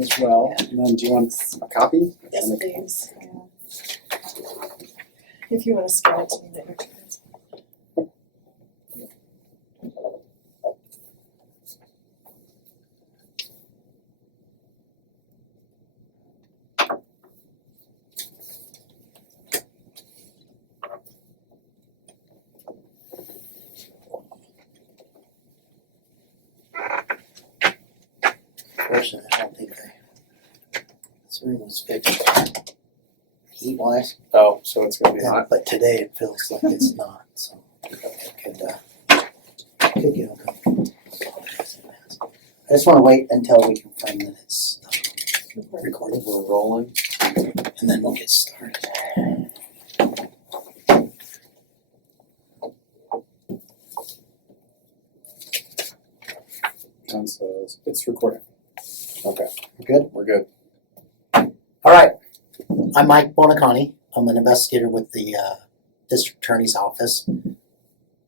as well. And then do you want a copy? Yes, please. Yeah. If you want to scan it to me later. Unfortunately, I don't think this room was fixed heat wise. Oh, so it's gonna be hot. But today it feels like it's not, so it could get uncomfortable. I just want to wait until we confirm that it's recorded. We're rolling. And then we'll get started. And says it's recording. Okay, We're good? we're good. All right. I'm Mike Bonacani. I'm an investigator with the District Attorney's Office.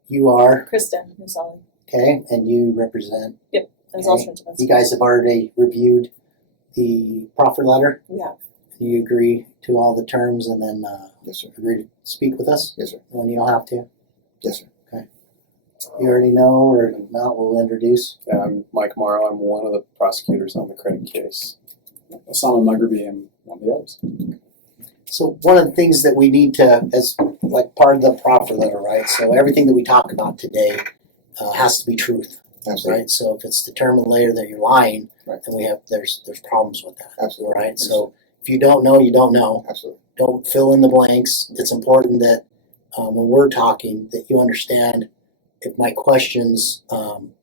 You are, Kristen, who's on. okay, and you represent, There's Okay. alternative. you guys have already reviewed the proffer letter. We have. You agree to all the terms and then Yes, sir. agree to speak with us Yes, sir. when you don't have to? Yes, sir. You already know, or if not, we'll introduce. And I'm Mike Morrow. I'm one of the prosecutors on the credit case. Osama Muggerby and one of the others. So one of the things that we need to, as like part of the proffer letter, right? So everything that we talk about today has to be truth, Absolutely. right? So if it's determined later that you're lying, Right. then there's problems with that, Absolutely. right? So if you don't know, you don't know. Absolutely. Don't fill in the blanks. It's important that when we're talking, that you understand if my questions,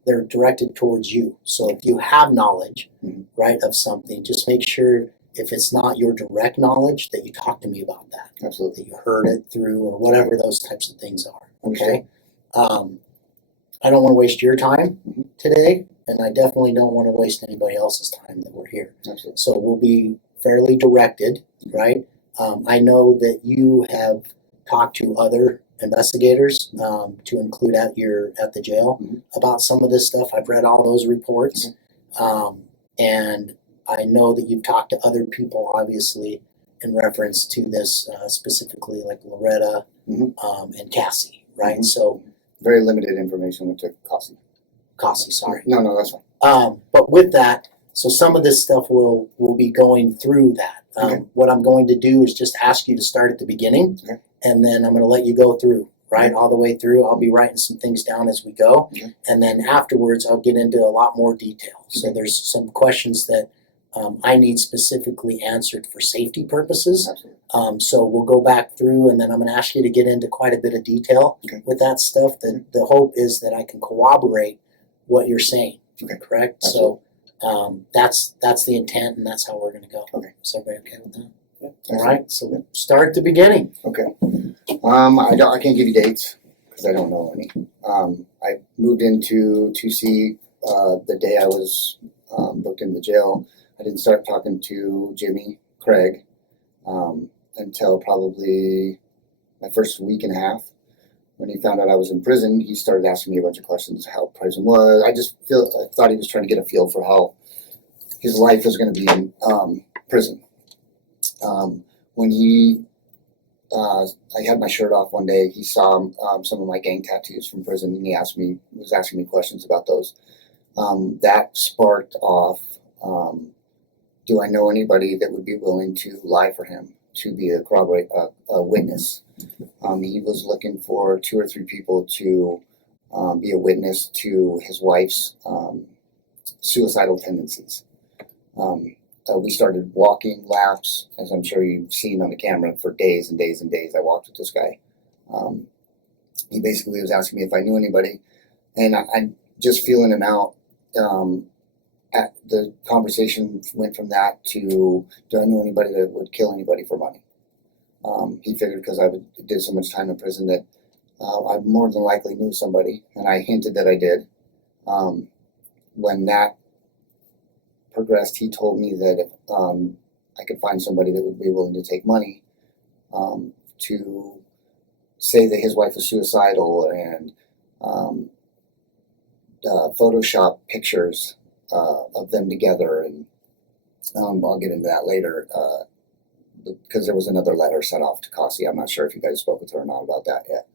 they're directed towards you. So if you have knowledge, Mhm. right, of something, just make sure if it's not your direct knowledge that you talk to me about that, Absolutely. that you heard it through or whatever those types of things are, okay? I don't want to waste your time Mhm. today, and I definitely don't want to waste anybody else's time that we're here. Absolutely. So we'll be fairly directed, right? I know that you have talked to other investigators to include at the jail Mhm. about some of this stuff. I've read all those reports, and I know that you've talked to other people, obviously, in reference to this specifically, like Loretta Mhm. and Cassie, right? Mhm. So Very limited information with the Cassie. Cassie, sorry. No, that's fine. But with that, so some of this stuff will be going through that. Okay. What I'm going to do is just ask you to start at the beginning, Okay. and then I'm going to let you go through, right, Okay. all the way through. I'll be writing some things down as we go, Okay. and then afterwards I'll get into a lot more detail. So Okay. there's some questions that I need specifically answered for safety purposes. Absolutely. So we'll go back through, and then I'm going to ask you to get into quite a bit of detail Okay. with that stuff. The hope is that I can corroborate what you're saying. Okay. Correct. Absolutely. So that's the intent, and that's how we're going to go. Okay. Is everybody okay with that? Yeah. All right. So start at the beginning. Okay. I can't give you dates because I don't know any. I moved into 2C the day I was booked in the jail. I didn't start talking to Jimmy Craig until probably my first week and a half. When he found out I was in prison, he started asking me a bunch of questions, how prison was. I thought he was trying to get a feel for how his life was going to be in prison. When I had my shirt off one day, he saw some of my gang tattoos from prison, and he was asking me questions about those. That sparked off, do I know anybody that would be willing to lie for him, to be a witness? He was looking for 2 or 3 people to be a witness to his wife's suicidal tendencies. We started walking laps, as I'm sure you've seen on the camera, for days and days and days. I walked with this guy. He basically was asking me if I knew anybody, and I just feeling him out. The conversation went from that to, do I know anybody that would kill anybody for money? He figured because I did so much time in prison that I more than likely knew somebody, and I hinted that I did. When that progressed, he told me that if I could find somebody that would be willing to take money to say that his wife was suicidal and Photoshop pictures of them together and I'll get into that later, because there was another letter sent off to Kasi. I'm not sure if you guys spoke with her or not about that yet.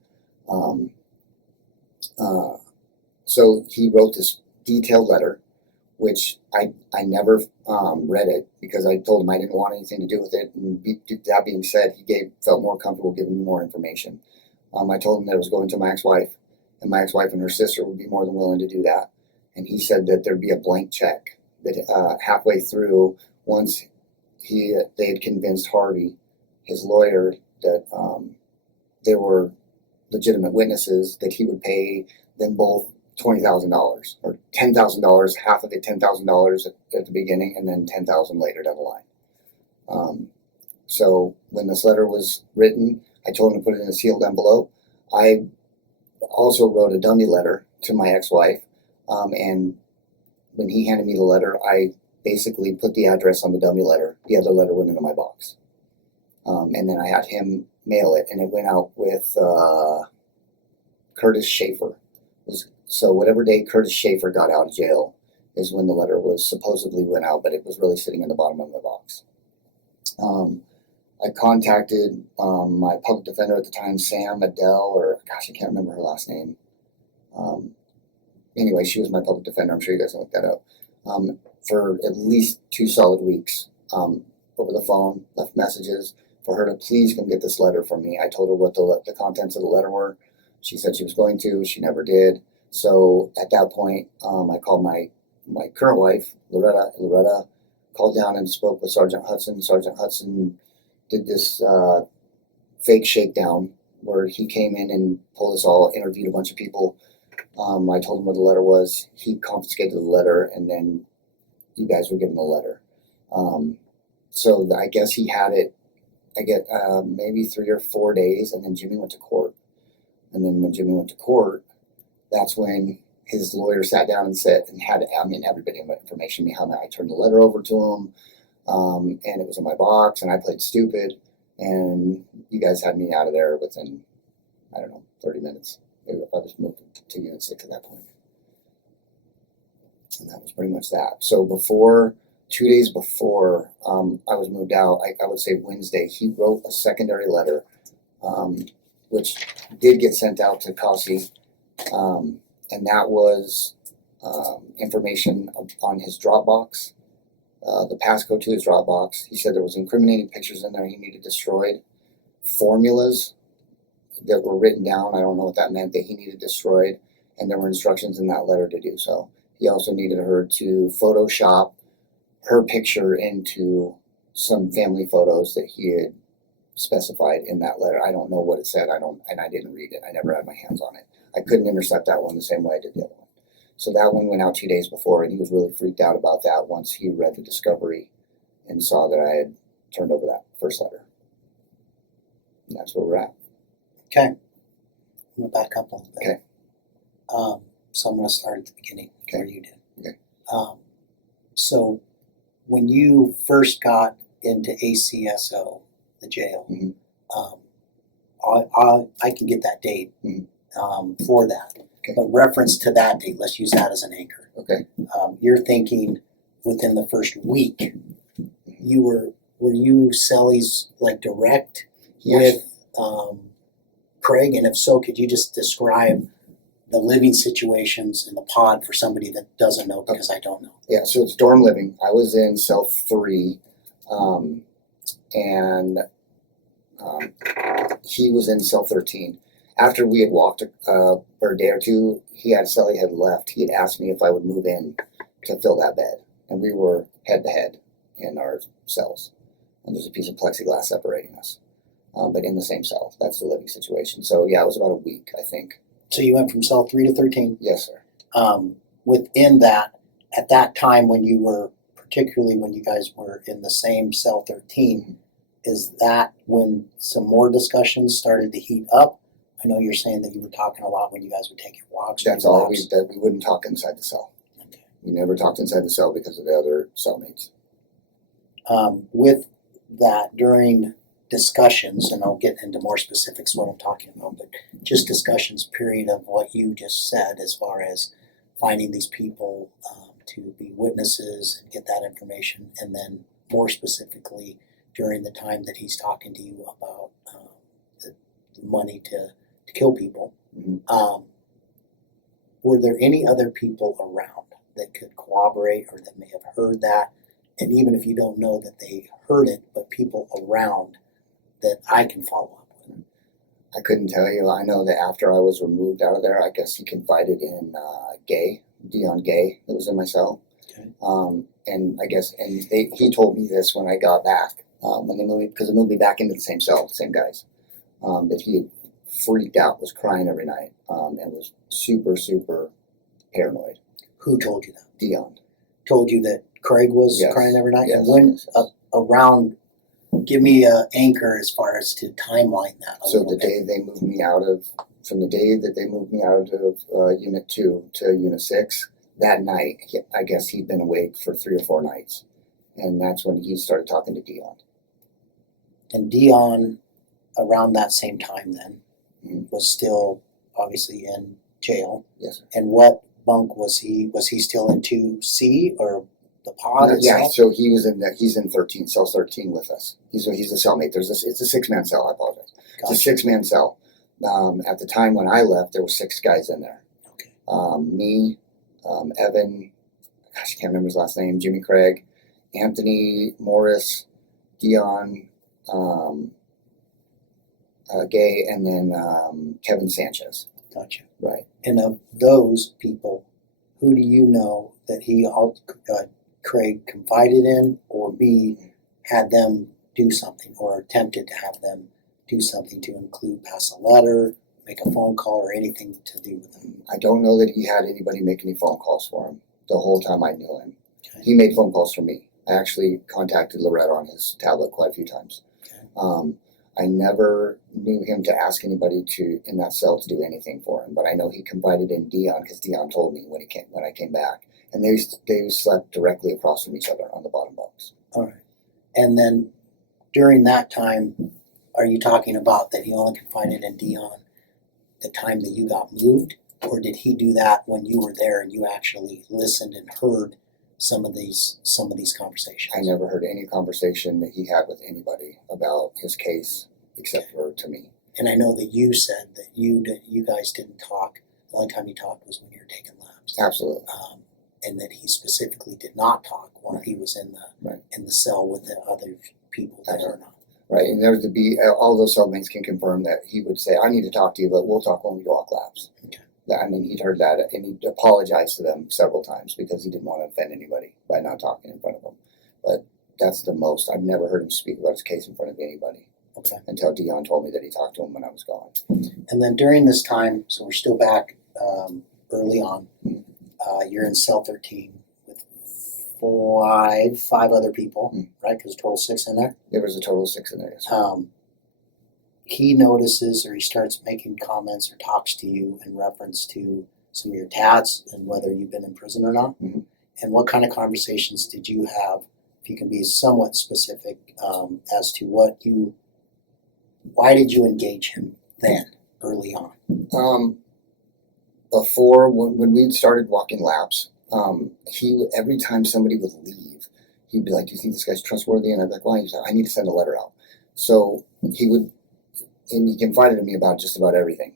So he wrote this detailed letter, which I never read it because I told him I didn't want anything to do with it. And that being said, he felt more comfortable giving me more information. I told him that it was going to my ex-wife, and my ex-wife and her sister would be more than willing to do that. And he said that there'd be a blank check that halfway through, once they had convinced Harvey, his lawyer, that they were legitimate witnesses, that he would pay them both $20,000 or $10,000, half of it $10,000 at the beginning, and then $10,000 later down the line. So when this letter was written, I told him to put it in a sealed envelope. I also wrote a dummy letter to my ex-wife, and when he handed me the letter, I basically put the address on the dummy letter. The other letter went into my box, and then I had him mail it, and it went out with Curtis Schaefer. So whatever day Curtis Schaefer got out of jail is when the letter was supposedly went out, but it was really sitting in the bottom of my box. I contacted my public defender at the time, Sam Adele, or gosh, I can't remember her last name. Anyway, she was my public defender. I'm sure you guys can look that up. For at least 2 solid weeks, over the phone, left messages for her to please come get this letter from me. I told her what the contents of the letter were. She said she was going to. She never did. So at that point, I called my current wife, Loretta. Loretta called down and spoke with Sergeant Hudson. Sergeant Hudson did this fake shakedown where he came in and pulled us all, interviewed a bunch of people. I told him where the letter was. He confiscated the letter, and then you guys were given the letter. So I guess he had it, maybe 3 or 4 days, and then Jimmy went to court. And then when Jimmy went to court, that's when his lawyer sat down and said, and had, everybody had information behind that. I turned the letter over to him, and it was in my box, and I played stupid, and you guys had me out of there within, 30 minutes. I was moved to Unit 6 at that point. And that was pretty much that. So 2 days before I was moved out, I would say Wednesday, he wrote a secondary letter, which did get sent out to Kasi, and that was information on his Dropbox, the passcode to his Dropbox. He said there was incriminating pictures in there he needed destroyed, formulas that were written down, I don't know what that meant, that he needed destroyed, and there were instructions in that letter to do so. He also needed her to Photoshop her picture into some family photos that he had specified in that letter. I don't know what it said, and I didn't read it. I never had my hands on it. I couldn't intercept that one the same way I did the other one. So that one went out 2 days before, and he was really freaked out about that once he read the discovery and saw that I had turned over that first letter. And that's where we're at. Okay. I'm going to back up a little bit. Okay. So I'm going to start at the beginning where you did. Okay. So when you first got into ACSO, the jail, Mhm. I can get that date Mhm. For that. Okay. But reference to that date, let's use that as an anchor. Okay. You're thinking within the first week, were you Sally's direct Yes. with Craig? And if so, could you just describe the living situations in the pod for somebody that doesn't know, because I don't know. Yeah, so it's dorm living. I was in cell 3, and he was in cell 13. After we had walked for a day or two, Sally had left. He had asked me if I would move in to fill that bed, and we were head to head in our cells. And there's a piece of plexiglass separating us, but in the same cell. That's the living situation. So yeah, it was about a week, I think. So you went from cell 3 to 13. Yes, sir. Within that, at that time when you were, particularly when you guys were in the same cell 13, is that when some more discussions started to heat up? I know you're saying that you were talking a lot when you guys would take your walks. That's all that we wouldn't talk inside the cell. Okay. We never talked inside the cell because of the other cellmates. With that, during discussions, and I'll get into more specifics what I'm talking about, but just discussions period of what you just said as far as finding these people to be witnesses and get that information, and then more specifically during the time that he's talking to you about the money to kill people. Mhm. Were there any other people around that could corroborate or that may have heard that? And even if you don't know that they heard it, but people around that I can follow up with. I couldn't tell you. I know that after I was removed out of there, I guess he confided in Dion Gay, that was in my cell. Okay. And I guess, he told me this when I got back, when they moved, because they moved me back into the same cell, same guys, that he had freaked out, was crying every night, and was super, super paranoid. Who told you that? Dion. Told you that Craig was Yes. crying every night? Yes. And when Yes, yes. around, give me an anchor as far as to timeline that a So little the bit. day they moved me out of, from the day that they moved me out of Unit 2 to Unit 6, that night, I guess he'd been awake for 3 or 4 nights. And that's when he started talking to Dion. And Dion, around that same time then, Mhm. was still obviously in jail. Yes, sir. And what bunk was he? Was he still in 2C or the pod Yeah, itself? so he's in 13, cell 13 with us. He's a cellmate. It's a 6-man cell, I apologize. It's a Gotcha. 6-man cell. At the time when I left, there were 6 guys in there. Okay. Me, Evan, gosh, I can't remember his last name, Jimmy Craig, Anthony Morris, Dion, Gay, and then Kevin Sanchez. Gotcha. Right. And of those people, who do you know that Craig confided in, or B, had them do something, or attempted to have them do something to include pass a letter, make a phone call, or anything to do with them? I don't know that he had anybody make any phone calls for him the whole time I knew him. Okay. He made phone calls for me. I actually contacted Loretta on his tablet quite a few times. Okay. I never knew him to ask anybody in that cell to do anything for him, but I know he confided in Dion because Dion told me when I came back, and they slept directly across from each other on the bottom bunks. All right. And then during that time, are you talking about that he only confided in Dion the time that you got moved, or did he do that when you were there and you actually listened and heard some of these conversations? I never heard any conversation that he had with anybody about his case except for to me. And I know that you said that you guys didn't talk. The only time you talked was when you were taking labs. Absolutely. And that he specifically did not talk while he was in the cell with the other people that are not. Right, and there to be all those cellmates can confirm that he would say, "I need to talk to you, but we'll talk when we go off labs." Okay. I mean, he'd heard that, and he apologized to them several times because he didn't want to offend anybody by not talking in front of them. But that's the most. I've never heard him speak about his case in front of anybody. Okay. Until Dion told me that he talked to him when I was gone. And then during this time, so we're still back early on. You're in cell 13 with five other people, right? Because total 6 in there. There was a total of 6 in there. Yes. He notices, or he starts making comments or talks to you in reference to some of your tats and whether you've been in prison or not. Mhm. And what kind of conversations did you have, if you can be somewhat specific, as to why did you engage him then, early on? Before, when we started walking laps, every time somebody would leave, he'd be like, "Do you think this guy's trustworthy?" And I'd be like, "Why?" He's like, "I need to send a letter out." So he would, and he confided in me about just about everything.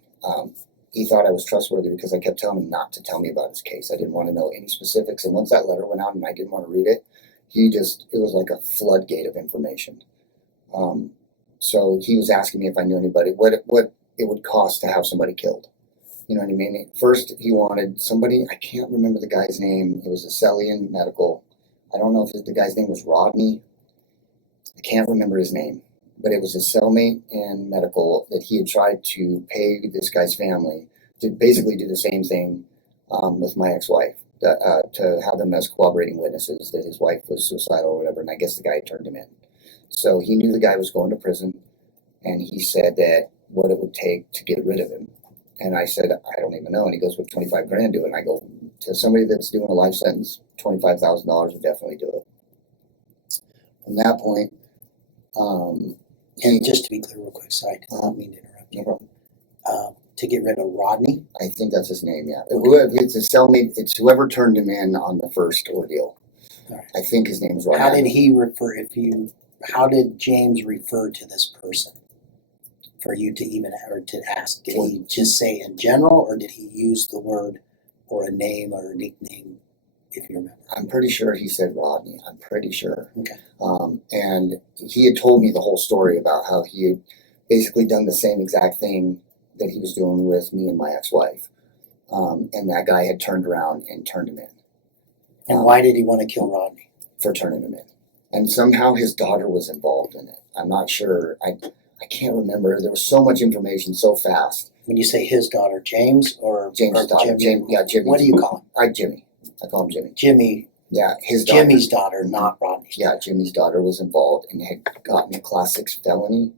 He thought I was trustworthy because I kept telling him not to tell me about his case. I didn't want to know any specifics. And once that letter went out and I didn't want to read it, it was like a floodgate of information. So he was asking me if I knew anybody, what it would cost to have somebody killed. You know what I mean? First, he wanted somebody, I can't remember the guy's name. It was a Cellian medical. I don't know if the guy's name was Rodney. I can't remember his name. But it was a cellmate in medical that he had tried to pay this guy's family to basically do the same thing with my ex-wife, to have them as cooperating witnesses that his wife was suicidal or whatever, and I guess the guy turned him in. So he knew the guy was going to prison, and he said that what it would take to get rid of him. And I said, "I don't even know." And he goes, "With 25 grand, do it." And I go, to somebody that's doing a life sentence, $25,000 would definitely do it. From that point, And just to be clear real quick, sorry, I did not mean to interrupt you. no problem. to get rid of Rodney? I think that's his name, yeah. It's a cellmate, it's whoever turned him in on the first ordeal. Alright. I think his name is Rodney. How did he refer, how did James refer to this person? For you to even, or to ask, did he just say in general, or did he use the word or a name or a nickname, if you remember? I'm pretty sure he said Rodney. I'm pretty sure. Okay. And he had told me the whole story about how he had basically done the same exact thing that he was doing with me and my ex-wife. And that guy had turned around and turned him in. And why did he want to kill Rodney? For turning him in. And somehow his daughter was involved in it. I'm not sure. I can't remember. There was so much information so fast. When you say his daughter, James or James' daughter. Jimmy? Jimmy. What do you call him? Jimmy. I call him Jimmy. Jimmy. Yeah, his daughter. Jimmy's daughter, not Rodney's daughter. Yeah, Jimmy's daughter was involved and had gotten a Class 6 felony.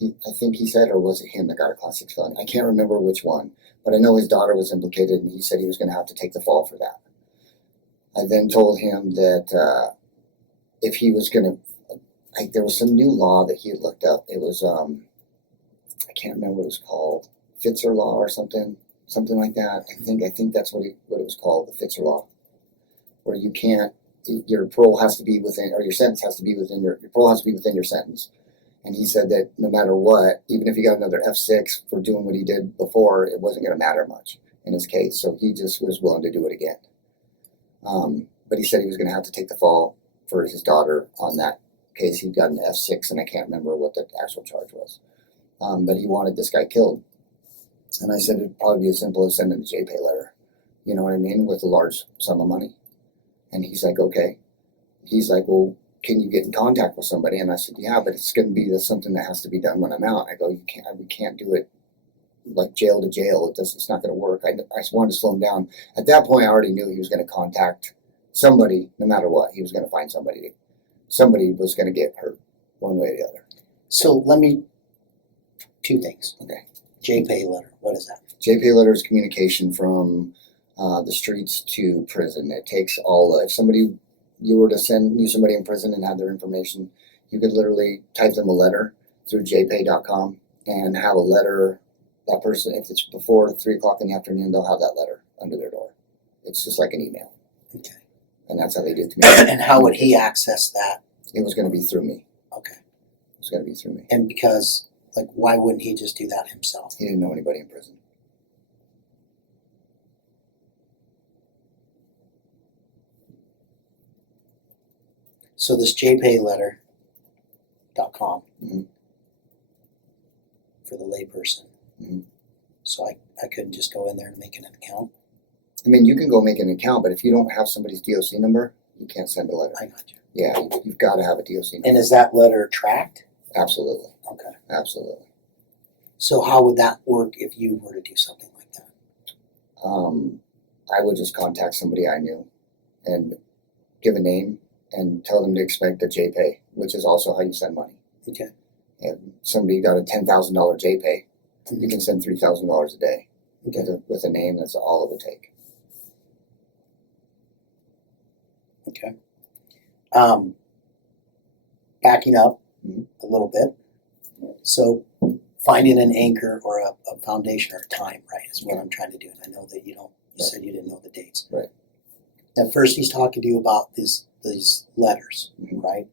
I think he said, or was it him that got a Class 6 felony? I can't remember which one, but I know his daughter was implicated, and he said he was going to have to take the fall for that. I then told him that if he was going to, there was some new law that he had looked up. It was, I can't remember what it was called, Fitzer law or something like that. I think that's what it was called, the Fitzer law, where you can't, your parole has to be within, or your sentence has to be within your parole has to be within your sentence. And he said that no matter what, even if he got another F6 for doing what he did before, it wasn't going to matter much in his case. So he just was willing to do it again. But he said he was going to have to take the fall for his daughter on that case. He got an F6, and I can't remember what the actual charge was. But he wanted this guy killed. And I said it'd probably be as simple as sending a JPay letter, you know what I mean, with a large sum of money. And he's like, okay. He's like, well, can you get in contact with somebody? And I said, yeah, but it's going to be something that has to be done when I'm out. I go, we can't do it like jail to jail. It's not going to work. I just wanted to slow him down. At that point, I already knew he was going to contact somebody, no matter what. He was going to find somebody. Somebody was going to get hurt one way or the other. So two things. Okay. JPay letter, what is that? JPay letter is communication from the streets to prison. It takes if somebody, you were to knew somebody in prison and had their information, you could literally type them a letter through jpay.com and have a letter. That person, if it's before 3 o'clock in the afternoon, they'll have that letter under their door. It's just like an email. Okay. And that's how they do it. And how would he access that? It was going to be through me. Okay. It was going to be through me. And because, why wouldn't he just do that himself? He didn't know anybody in prison. So this jpayletter.com for the layperson. Mm-hmm. So I couldn't just go in there and make an account? I mean, you can go make an account, but if you don't have somebody's DOC number, you can't send a letter. I got you. Yeah, you've got to have a DOC number. And is that letter tracked? Absolutely. Okay. Absolutely. So how would that work if you were to do something like that? I would just contact somebody I knew and give a name and tell them to expect a JPay, which is also how you send money. Okay. If somebody got a $10,000 JPay, you can send $3,000 a day. Okay. With a name, that's all it would take. Okay. Backing up a little bit. So finding an anchor or a foundation or a time, right, is what I'm trying to do. And I know that you said you didn't know the dates. Right. At first he's talking to you about these letters, Mm-hmm. right?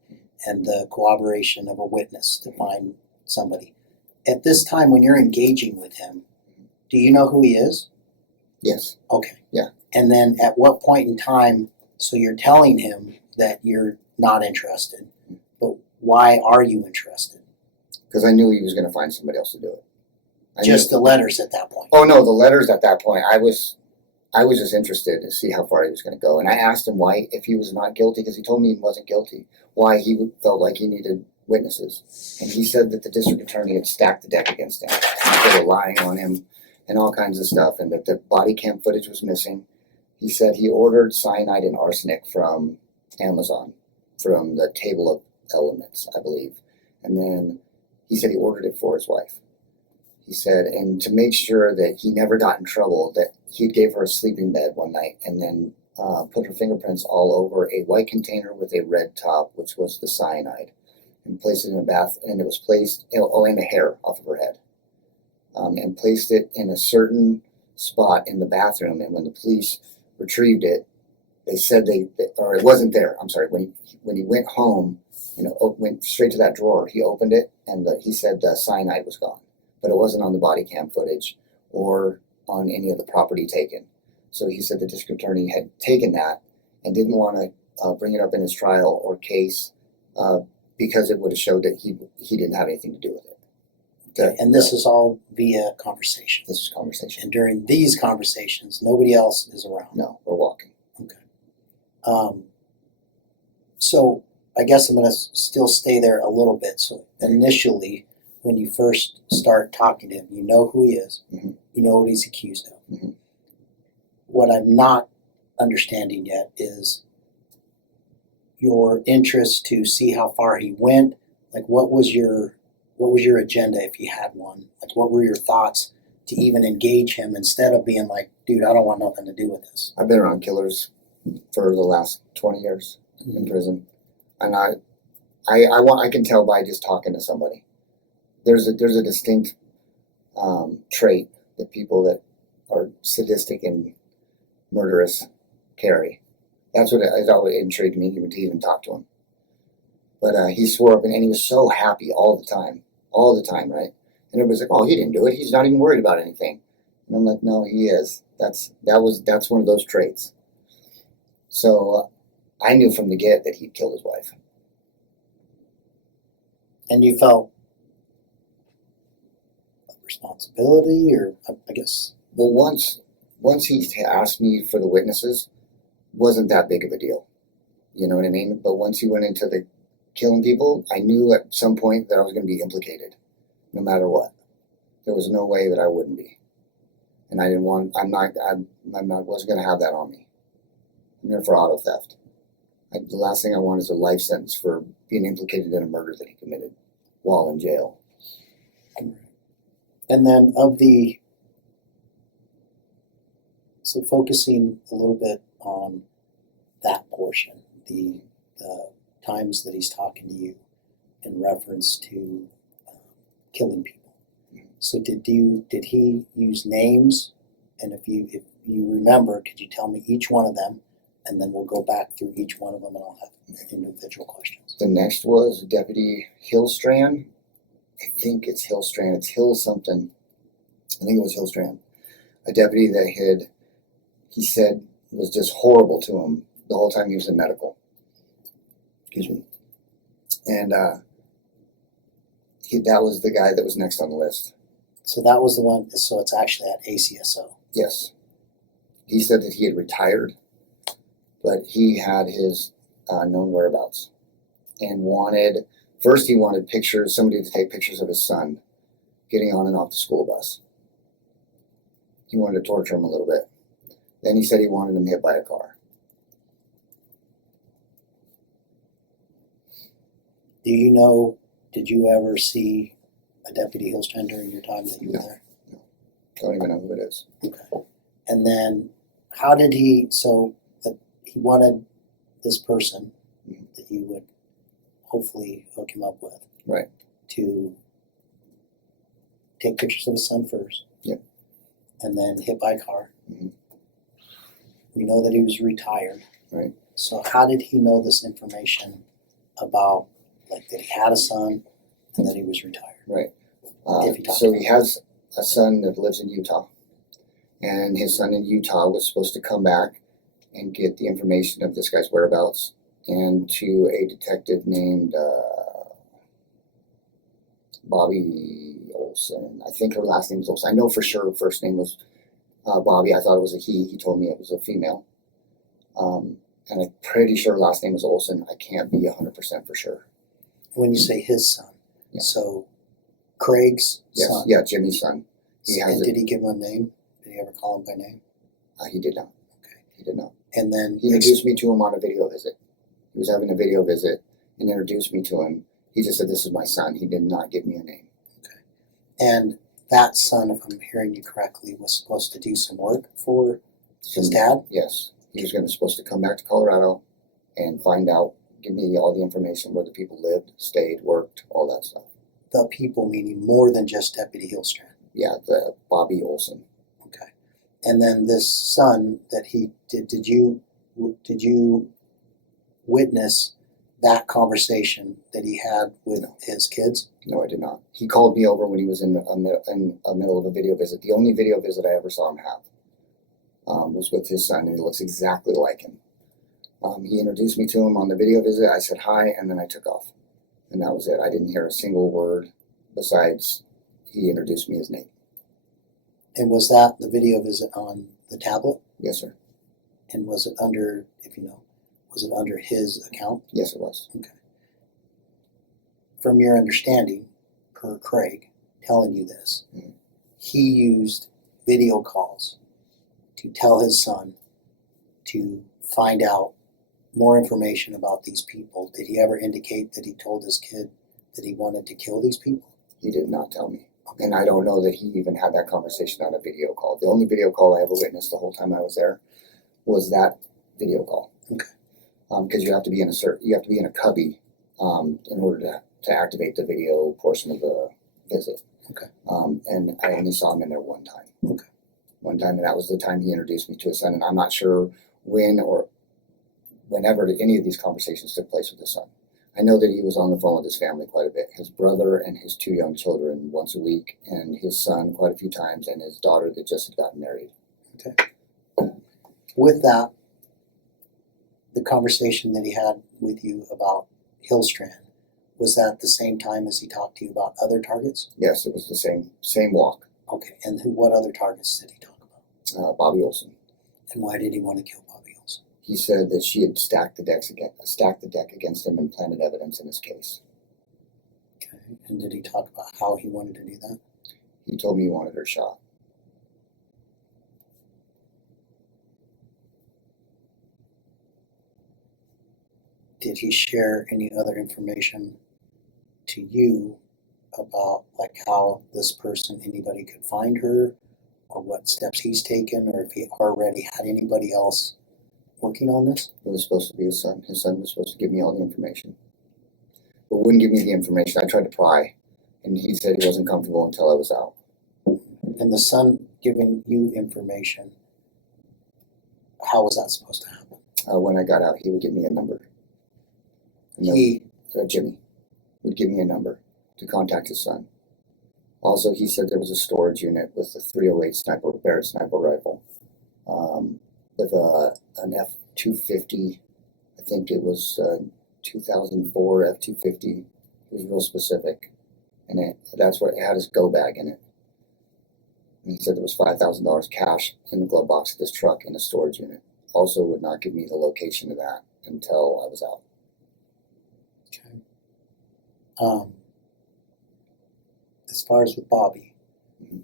And the cooperation of a witness to find somebody. At this time when you're engaging with him, do you know who he is? Yes. Okay. Yeah. And then at what point in time, so you're telling him that you're not interested, but why are you interested? Because I knew he was going to find somebody else to do it. Just the letters at that point. Oh no, the letters at that point. I was just interested to see how far he was going to go, and I asked him why, if he was not guilty, because he told me he wasn't guilty, why he felt like he needed witnesses, and he said that the district attorney had stacked the deck against him. They were lying on him, and all kinds of stuff, and that the body cam footage was missing. He said he ordered cyanide and arsenic from Amazon, from the table of elements, I believe, and then he said he ordered it for his wife. He said, and to make sure that he never got in trouble, that he gave her a sleeping bed one night and then put her fingerprints all over a white container with a red top, which was the cyanide, and placed it in a bath, and it was placed, and a hair off of her head. and placed it in a certain spot in the bathroom. And when the police retrieved it, they said or it wasn't there. I'm sorry. When he went home, went straight to that drawer, he opened it, and he said the cyanide was gone, but it wasn't on the body cam footage or on any of the property taken. So he said the district attorney had taken that and didn't want to bring it up in his trial or case because it would have showed that he didn't have anything to do with it. Okay, and this is all via conversation. This is conversation. And during these conversations, nobody else is around. No, we're walking. So I guess I'm going to still stay there a little bit. So initially, when you first start talking to him, you know who he is. Mm-hmm. You know what he's accused of. Mm-hmm. What I'm not understanding yet is your interest to see how far he went. Like, what was your agenda if you had one? Like, what were your thoughts to even engage him instead of being like, dude, I don't want nothing to do with this? I've been around killers for the last 20 years in prison, and I can tell by just talking to somebody. There's a distinct trait that people that are sadistic and murderous carry. That's what it always intrigued me to even talk to him. But he swore up, and he was so happy all the time, right? And everybody's like, "Oh, he didn't do it. He's not even worried about anything." And I'm like, "No, he is. That's one of those traits." So I knew from the get that he'd killed his wife. And you felt a responsibility, or I guess. Well, once he asked me for the witnesses, wasn't that big of a deal. You know what I mean? But once he went into the killing people, I knew at some point that I was going to be implicated, no matter what. There was no way that I wouldn't be, and I wasn't going to have that on me. I'm here for auto theft. The last thing I want is a life sentence for being implicated in a murder that he committed while in jail. And then so focusing a little bit on that portion, the times that he's talking to you in reference to killing people. So did he use names? And if you remember, could you tell me each one of them, and then we'll go back through each one of them, and I'll have individual questions. The next was Deputy Hillstrand. I think it's Hillstrand. It's Hill something. I think it was Hillstrand. A deputy that he said was just horrible to him the whole time he was in medical. Excuse me. And that was the guy that was next on the list. So that was the one. So it's actually at ACSO. Yes. He said that he had retired, but he had his known whereabouts and he wanted pictures, somebody to take pictures of his son getting on and off the school bus. He wanted to torture him a little bit. Then he said he wanted him hit by a car. Do you know, did you ever see a Deputy Hillstrand during your time that you were there? No. Don't even know who it is. Okay. And then how did he wanted this person that you would hopefully hook him up with. Right. To take pictures of his son first. Yep. And then hit by car. Mm-hmm. We know that he was retired. Right. So how did he know this information about, like, that he had a son and that he was retired? Right. So he has a son that lives in Utah. And his son in Utah was supposed to come back and get the information of this guy's whereabouts and to a detective named Bobby Olson. I think her last name was Olson. I know for sure her first name was Bobby. I thought it was a he. He told me it was a female. And I'm pretty sure her last name was Olson. I can't be 100% for sure. When you say his son, yeah. So Craig's son. Yeah, Jimmy's son. Did he give him a name? Did he ever call him by name? He did not. Okay. He did not. And then he introduced me to him on a video visit. He was having a video visit and introduced me to him. He just said, "This is my son." He did not give me a name. Okay. And that son, if I'm hearing you correctly, was supposed to do some work for his dad? Yes. He was supposed to come back to Colorado and find out, give me all the information where the people lived, stayed, worked, all that stuff. The people meaning more than just Deputy Hillstrand. Yeah, the Bobby Olson. Okay. And then this son that he did you witness that conversation that he had with his kids? No, I did not. He called me over when he was in a middle of a video visit. The only video visit I ever saw him have was with his son, and he looks exactly like him. He introduced me to him on the video visit. I said hi, and then I took off. And that was it. I didn't hear a single word besides he introduced me as Nate. And was that the video visit on the tablet? Yes, sir. And was it under, if you know, was it under his account? Yes, it was. Okay. From your understanding, per Craig telling you this, he used video calls to tell his son to find out more information about these people. Did he ever indicate that he told his kid that he wanted to kill these people? He did not tell me. And I don't know that he even had that conversation on a video call. The only video call I ever witnessed the whole time I was there was that video call. Okay. Because you have to be in a cubby in order to activate the video portion of the visit. Okay. And I only saw him in there one time. Okay. One time, and that was the time he introduced me to his son. And I'm not sure when or whenever any of these conversations took place with his son. I know that he was on the phone with his family quite a bit. His brother and his 2 young children once a week, and his son quite a few times, and his daughter that just had gotten married. Okay. With that, the conversation that he had with you about Hillstrand, was that the same time as he talked to you about other targets? Yes, it was the same walk. Okay, and what other targets did he talk about? Bobby Olson. And why did he want to kill Bobby Olson? He said that she had stacked the deck against him and planted evidence in his case. Okay, and did he talk about how he wanted to do that? He told me he wanted her shot. Did he share any other information to you about like how this person, anybody could find her, or what steps he's taken, or if he already had anybody else working on this? It was supposed to be his son. His son was supposed to give me all the information, but wouldn't give me the information. I tried to pry, and he said he wasn't comfortable until I was out. And the son giving you information, how was that supposed to happen? When I got out, he would give me a number. Jimmy would give me a number to contact his son. Also, he said there was a storage unit with a 308 Barrett sniper rifle, with an F-250. I think it was 2004 F-250. It was real specific, and that's what it had his go bag in it. And he said there was $5,000 cash in the glove box of this truck in a storage unit. Also, would not give me the location of that until I was out. Okay. As far as with Bobby,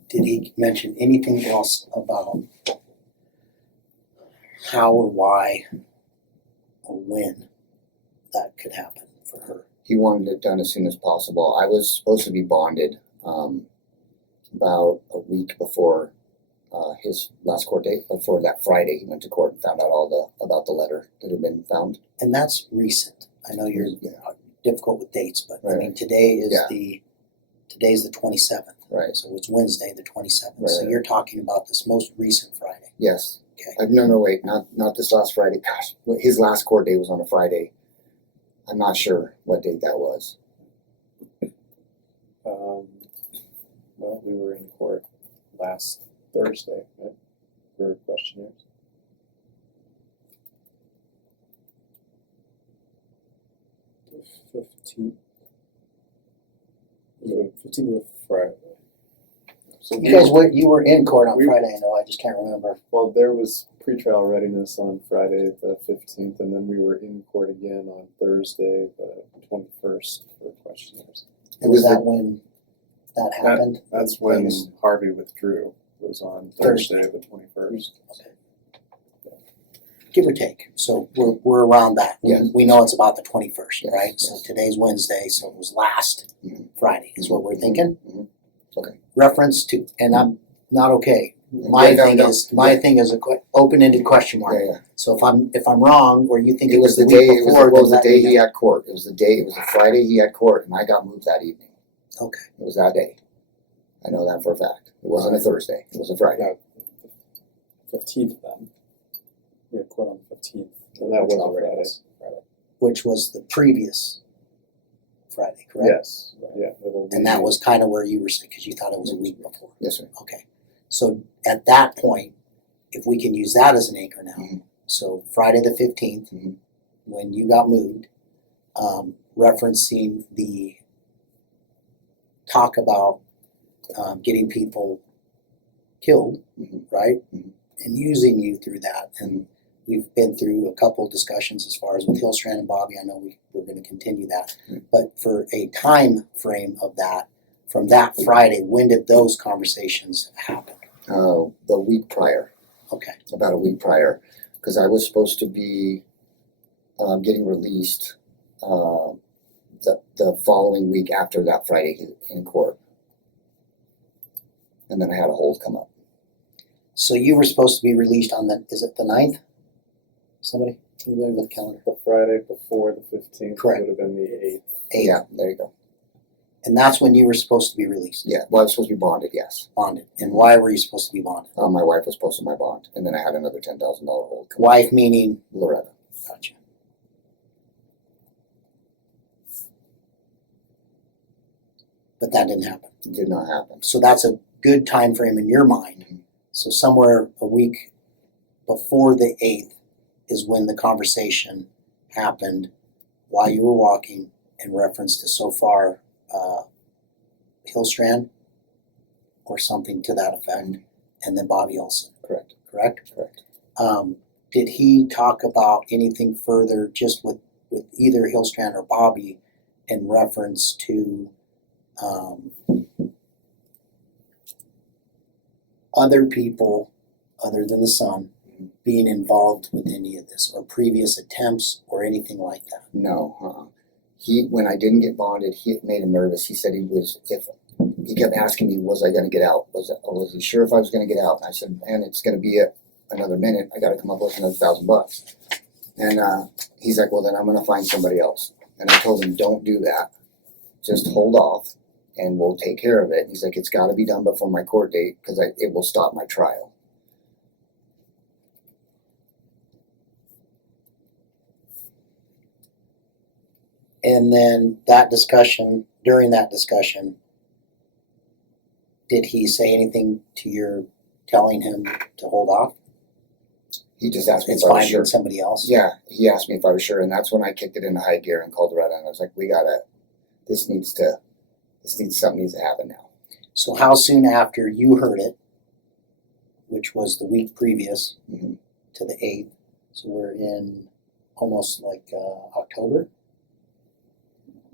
did he mention anything else about how or why or when that could happen for her? He wanted it done as soon as possible. I was supposed to be bonded about a week before his last court date. Before that Friday, he went to court and found out about the letter that had been found. And that's recent. I know you're difficult with dates, but Right. I mean today is today's the 27th. Right. So it's Wednesday the 27th. Right. So you're talking about this most recent Friday. Yes. Okay. No, wait, not this last Friday. Gosh, his last court date was on a Friday. I'm not sure what date that was. Well, we were in court last Thursday, right, for questionnaires. The 15th. Was it 15th of Friday? So You were in court on we- Friday, I know, I just can't remember. Well, there was pretrial readiness on Friday the 15th, and then we were in court again on Thursday the 21st for questionnaires. And was that when that happened? That's when Latest? Harvey withdrew, was on Thursday. Thursday the 21st. Okay. Give or take, so we're around that. Yes. We know it's about the 21st, Yes, right? yes. So today's Wednesday, so it was last Mhm. Friday is what we're thinking. Mhm. Okay. Reference to, and I'm not okay. No, My no, thing is a open-ended question mark. Yeah. So if I'm wrong, or you think It was the week day. It was, before, it was then the day he that- had court. It was the day. It was the Friday he had court, and I got moved that evening. Okay. It was that day. I know that for a fact. It wasn't a Thursday, it was a Friday. Yeah. 15th then. We had court on the 15th. And that Which was already Friday. was Friday. which was the previous Friday, correct? Yes, yeah. It'll And be- that was kind of where you were saying, because you thought it was a week before. Yes, sir. Okay, so at that point, if we can use that as an anchor now, Mhm. so Friday the 15th, Mhm. when you got moved, referencing the talk about getting people killed, Mhm. right? Mhm. And using you through that. And we've been through a couple of discussions as far as with Hillstrand and Bobby. I know we're going to continue that. Mhm. But for a time frame of that, from that Friday, when did those conversations happen? The week prior, Okay, about a week prior, because I was supposed to be getting released the following week after that Friday in court. And then I had a hold come up. so you were supposed to be released on the, is it the 9th? Somebody with the calendar? The Friday before the 15th Correct. would have been the 8th. 8th. Yeah, there you go. And that's when you were supposed to be released, Yeah, well, I was supposed to be bonded, yes. bonded. And why were you supposed to be bonded? My wife was posting my bond, and then I had another $10,000 hold come up. Wife meaning, Loretta. gotcha. But that didn't happen. It did not happen. So that's a good time frame in your mind. Mhm. So somewhere a week before the 8th is when the conversation happened while you were walking in reference to so far Hillstrand or something to that effect, and then Bobby Olson, Correct. correct? Correct. Did he talk about anything further just with either Hillstrand or Bobby in reference to other people other than the son being involved with any of this or previous attempts or anything like that? No. When I didn't get bonded, he made him nervous. He said he kept asking me, was I going to get out? Was he sure if I was going to get out? And I said, man, it's going to be another minute. I got to come up with another $1,000. And he's like, well, then I'm going to find somebody else. And I told him, don't do that. Just hold off and we'll take care of it. He's like, it's got to be done before my court date because it will stop my trial. And then during that discussion, did he say anything to your telling him to hold off? He just asked me It's if I was fine sure. with somebody else? Yeah, he asked me if I was sure, and that's when I kicked it into high gear and called Loretta, and I was like, something needs to happen now. So how soon after you heard it, which was the week previous Mhm. to the 8th, so we're in almost like October?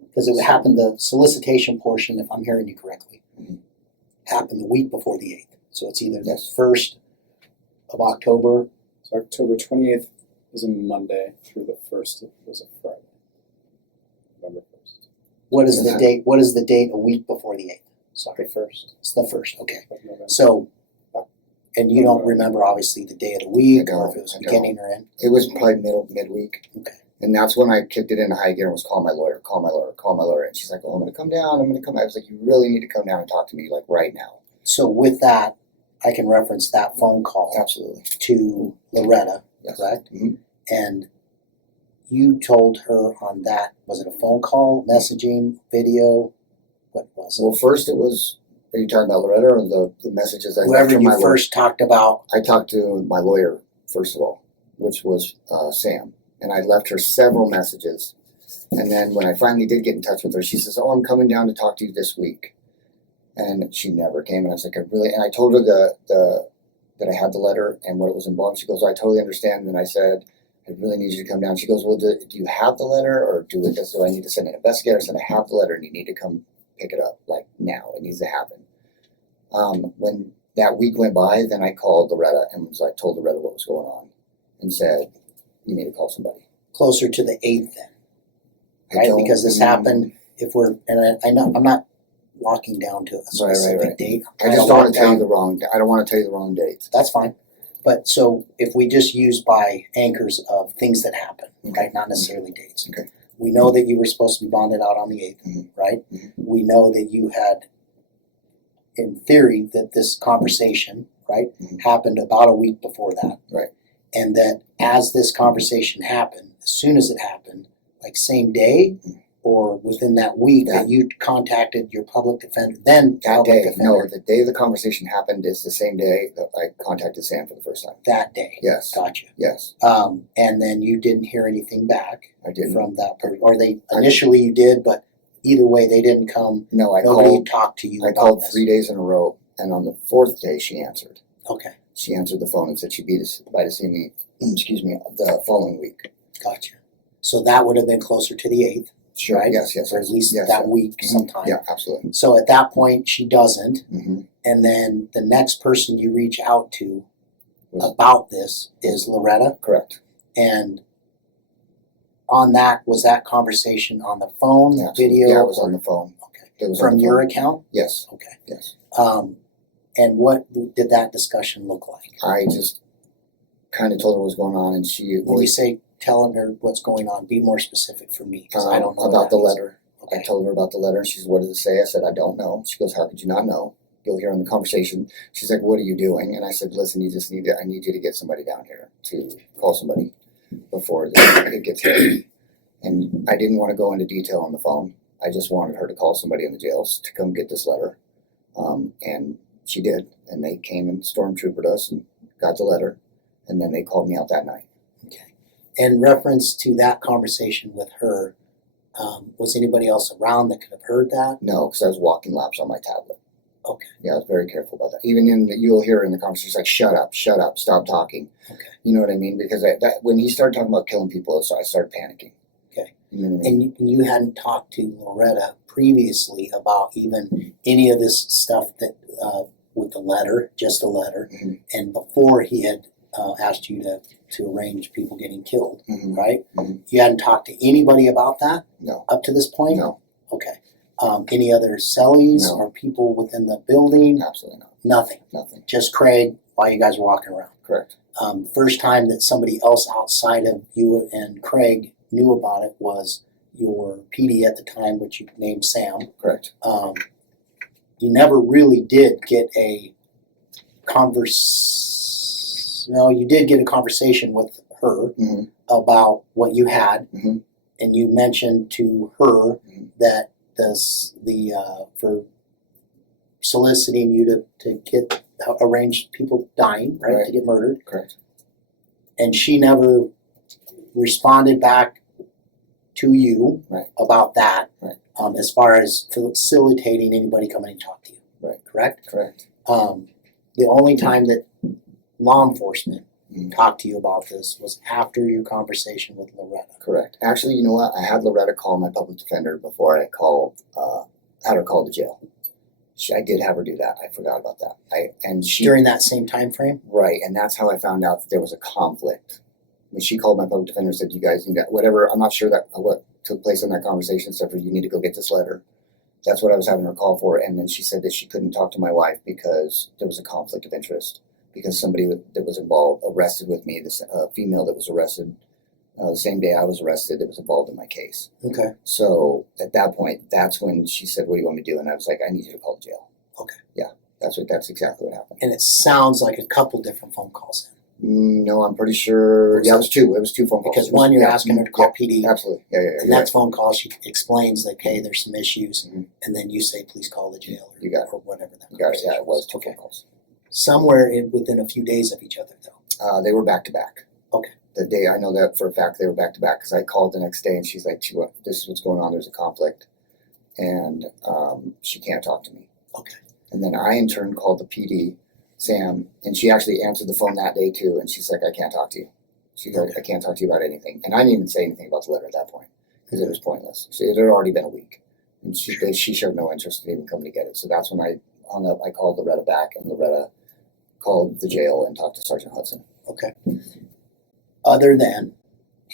Because it happened, the solicitation portion, if I'm hearing you correctly, Mhm. happened the week before the 8th. So it's either the Yes. 1st of October. So October 28th is a Monday through the 1st was a Friday. November 1st. What is the Okay. date? What is the date a week before the 8th? The Sorry, 1st it's the 1st. Okay. of November. So, and you don't remember obviously the day of the week or if it was I don't. beginning or end? It was probably midweek. Okay. And that's when I kicked it into high gear and was call my lawyer. And she's like, well, I'm going to come down. I was like, you really need to come down and talk to me like right now. So with that, I can reference that phone call Absolutely. to Loretta, Yes. correct? Mhm. And you told her on that, was it a phone call, messaging, video? What was it? Well, first it was, are you talking about Loretta or the messages I left Whoever to you my lawyer? first talked about, I talked to my lawyer, first of all, which was Sam. And I left her several messages. And then when I finally did get in touch with her, she says, oh, I'm coming down to talk to you this week. And she never came. And I was like, and I told her that I had the letter and what it was involved. She goes, I totally understand. And I said, I really need you to come down. She goes, well, do you have the letter or do I need to send an investigator? I said, I have the letter and you need to come pick it up like now. It needs to happen. When that week went by, then I called Loretta and told Loretta what was going on and said, you need to call somebody. closer to the 8th then, I right? don't- Because this happened, and I know, I'm not locking down to a Right, specific right. date. I just don't want to tell you I don't want to tell you the wrong dates. That's fine. But so if we just use by anchors of things that happen, right, not necessarily dates. Okay. We know that you were supposed to be bonded out on the 8th, Mhm. right? Mhm. We know that in theory, that this conversation, right, Mhm. happened about a week before that. Right. And that as this conversation happened, as soon as it happened, like same day or within that week, that you contacted your public defender, then That public day, defender no, the day the conversation happened is the same day that I contacted Sam for the first time. that day. Yes, Gotcha. yes, And then you didn't hear anything back I didn't. from that person, or they initially you did, but either way they didn't come. No, I Nobody called. talked to you. I about called this. 3 days in a row, and on the fourth day she answered. Okay, She answered the phone and said she'd be by to see me. Excuse me, the following week. gotcha. So that would have been closer to the 8th, Sure. right? Yes. Yes. Or at least yes, that yeah. week Mhm. sometime. Yeah, absolutely. So at that point she doesn't, Mm-hmm. and then the next person you reach out to Was about this is Loretta. correct. And on that, was that conversation on the phone, Yeah, video? Yeah, it was on the phone. Okay. It was on From the your phone. account? Yes. Okay. Yes. And what did that discussion look like? I just kind of told her what's going on, and she When you say telling her what's going on, be more specific for me, because I don't know about what the that means. letter. I Okay. told her about the letter, and she said, "What does it say?" I said, "I don't know." She goes, "How could you not know?" You'll hear in the conversation. She's like, "What are you doing?" And I said, "Listen, you just need to. I need you to get somebody down here to call somebody before it gets here." And I didn't want to go into detail on the phone. I just wanted her to call somebody in the jails to come get this letter, and she did. And they came and stormtroopered us and got the letter, and then they called me out that night. Okay. In reference to that conversation with her, was anybody else around that could have heard that? No, because I was walking laps on my tablet. Okay. Yeah, I was very careful about that. Even you'll hear in the conversation, she's like, shut up, stop talking. Okay. You know what I mean? Because when he started talking about killing people, so I started panicking. Okay. You know what I mean? And you hadn't talked to Loretta previously about even any of this stuff that with the letter, just a letter, Mhm. and before he had asked you to arrange people getting killed, Mhm. right? Mhm. You hadn't talked to anybody about that No, up to this point? no, Okay. Any other cellies No. or people within the building? absolutely not. Nothing. Nothing. Just Craig while you guys were walking around. Correct. First time that somebody else outside of you and Craig knew about it was your PD at the time, which you named Sam. Correct. You never really did get a no, you did get a conversation with her Mhm. about what you had, Mhm. and you mentioned to her Mhm. that for soliciting you to get arrange people dying, right, Right. to get murdered, Correct. and she never responded back to you Right. about that, Right. As far as facilitating anybody coming and talk to you. Right. Correct? Correct. The only time that law enforcement Mhm. talked to you about this was after your conversation with Loretta. Correct. Actually, you know what? I had Loretta call my public defender before I had her call the jail. I did have her do that. I forgot about that. During that same time frame? Right, and that's how I found out that there was a conflict. When she called my public defender and said, "You guys need that, whatever." I'm not sure that what took place in that conversation, except for you need to go get this letter. That's what I was having her call for, and then she said that she couldn't talk to my wife because there was a conflict of interest. Because somebody that was involved arrested with me, this female that was arrested the same day I was arrested, that was involved in my case. Okay. So at that point, that's when she said, "What do you want me to do?" And I was like, "I need you to call the jail." Okay. Yeah, that's exactly what happened. And it sounds like a couple different phone calls. No, I'm pretty sure. Yeah, it was two. It was two phone calls. Because one, you're Yeah, asking her to call yeah, PD. Absolutely. Yeah. The next phone call, she explains that, hey, there's some issues, Mhm. and then you say, please call the jail, or, You got it. or whatever that You got it. Yeah, conversation it was two Okay. phone calls. Somewhere within a few days of each other, though. They were back to back. Okay. The day I know that for a fact they were back to back because I called the next day and she's like, "This is what's going on. There's a conflict, and she can't talk to me." Okay. And then I in turn called the PD, Sam, and she actually answered the phone that day too. And she's like, "I can't talk to you." She's like, "I can't talk to you about anything." And I didn't even say anything about the letter at that point because it was pointless. It had already been a week, and she showed no interest in even coming to get it. So that's when I hung up. I called Loretta back, and Loretta called the jail and talked to Sergeant Hudson. Okay. Other than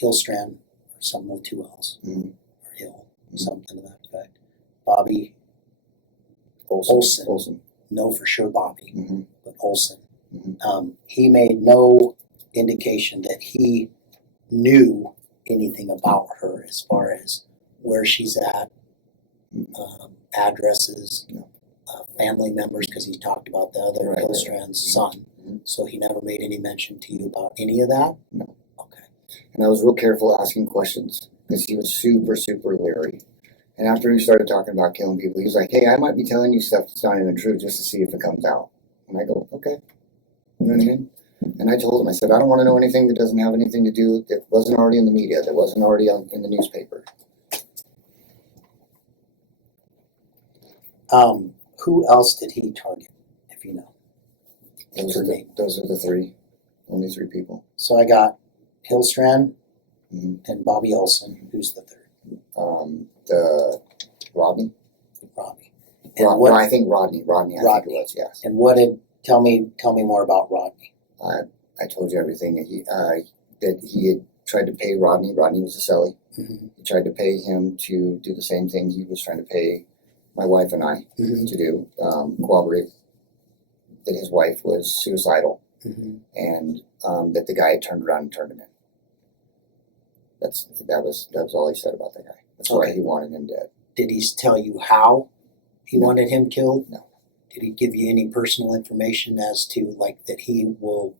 Hillstrand, or someone with two L's, Mhm. or Hill, Mhm. something to that effect. Bobby, Olson. know for sure Bobby, Mm-hmm. but Olson. Mhm. He made no indication that he knew anything about her as far as where she's at, addresses, No. family members, because he talked about the other Right. Hillstrand's son. Mhm. So he never made any mention to you about any of that? No. Okay. And I was real careful asking questions because he was super, super leery. And after he started talking about killing people, he was like, "Hey, I might be telling you stuff that's not even true just to see if it comes out." And I go, "Okay." You know what I mean? And I told him, I said, "I don't want to know anything that doesn't have anything to do, that wasn't already in the media, that wasn't already in the newspaper." Who else did he target, if you know? Those are the three, only three people. So I got Hillstrand Mhm. and Bobby Olson. Who's the third? The Rodney. Robbie. And I think Rodney. I think it was, yes. And what did tell me more about Rodney? I told you everything. That he had tried to pay Rodney. Rodney was a celly. Mm-hmm. He tried to pay him to do the same thing he was trying to pay my wife and I Mm-hmm. to do, corroborate that his wife was suicidal Mm-hmm. and that the guy had turned around and turned him in. That was all he said about that guy. That's why Okay. he wanted him dead. Did he tell you how he No. wanted him killed? No. Did he give you any personal information as to, like, that he will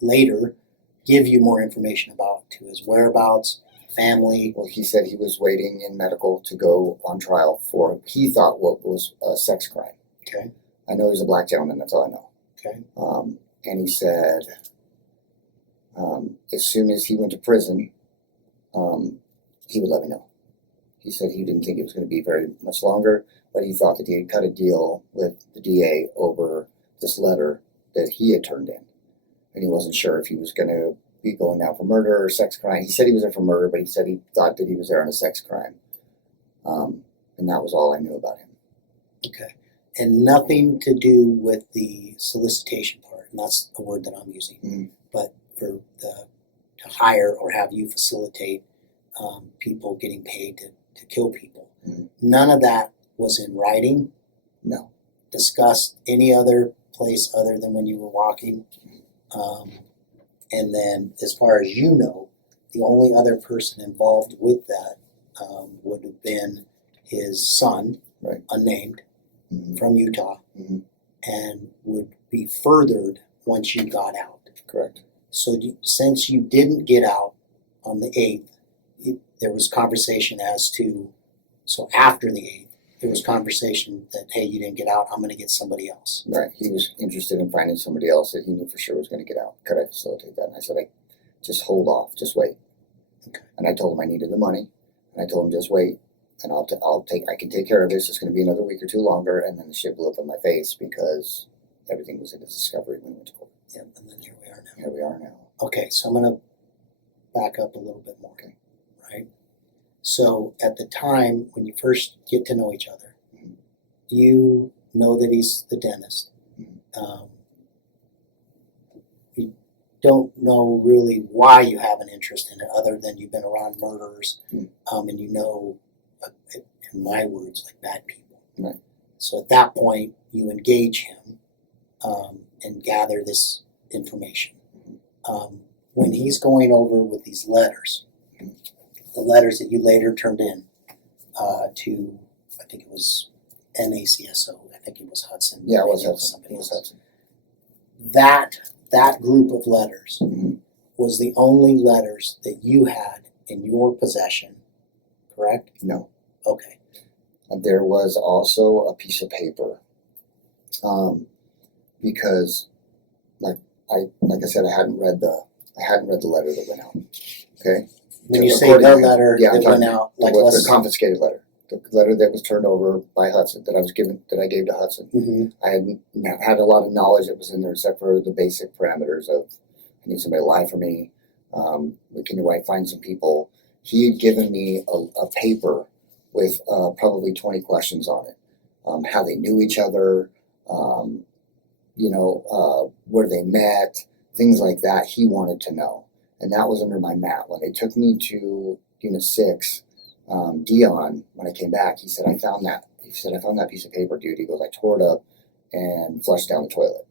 later give you more information about, to his whereabouts, family? Well, he said he was waiting in medical to go on trial for, he thought, what was a sex crime. Okay. I know he's a black gentleman, that's all I know. Okay. And he said as soon as he went to prison, he would let me know. He said he didn't think it was going to be very much longer, but he thought that he had cut a deal with the DA over this letter that he had turned in. And he wasn't sure if he was going to be going down for murder or sex crime. He said he was there for murder, but he said he thought that he was there on a sex crime. And that was all I knew about him. Okay. And nothing to do with the solicitation part, and that's the word that I'm using. Mhm. But for to hire or have you facilitate people getting paid to kill people. Mhm. None of that was in writing, No. discussed any other place other than when you were walking. And then, as far as you know, the only other person involved with that would have been his son, Right. unnamed, Mhm. from Utah, Mhm. and would be furthered once you got out. Correct. So since you didn't get out on the 8th, there was conversation as to, so after the 8th, there was conversation that, hey, you didn't get out, I'm going to get somebody else. Right. He was interested in finding somebody else that he knew for sure was going to get out. Could I facilitate that? And I said, just hold off, just wait. Okay. And I told him I needed the money, and I told him just wait, and I can take care of this. It's going to be another week or two longer, and then the shit blew up in my face because everything was in its discovery when we went to court. Yep, and then here we are now. Here we are now. Okay, so I'm going to back up a little bit more. Okay. Right? So at the time when you first get to know each other, Mhm. you know that he's the dentist. Mhm. You don't know really why you have an interest in it other than you've been around murderers, Mhm. and you know, in my words, like bad people. Right. So at that point, you engage him and gather this information. When he's going over with these letters, the letters that you later turned in to, I think it was NACSO, I think it was Hudson. Yeah, it was maybe Hudson. somebody It was else. Hudson. That group of letters Mhm. was the only letters that you had in your possession, correct? No. Okay. There was also a piece of paper, because, like I said, I hadn't read the letter that went out. Okay. When you say According the to him. letter Yeah, I'm that talking went out, the, like the let's. confiscated letter, the letter that was turned over by Hudson that I gave to Hudson. Mhm. I hadn't had a lot of knowledge that was in there except for the basic parameters of I need somebody to lie for me. Can your wife find some people? He had given me a paper with probably 20 questions on it. How they knew each other, where they met, things like that. He wanted to know, and that was under my mat. When they took me to Unit 6, Dion, when I came back, he said, I found that piece of paper, dude. He goes, I tore it up and flushed down the toilet.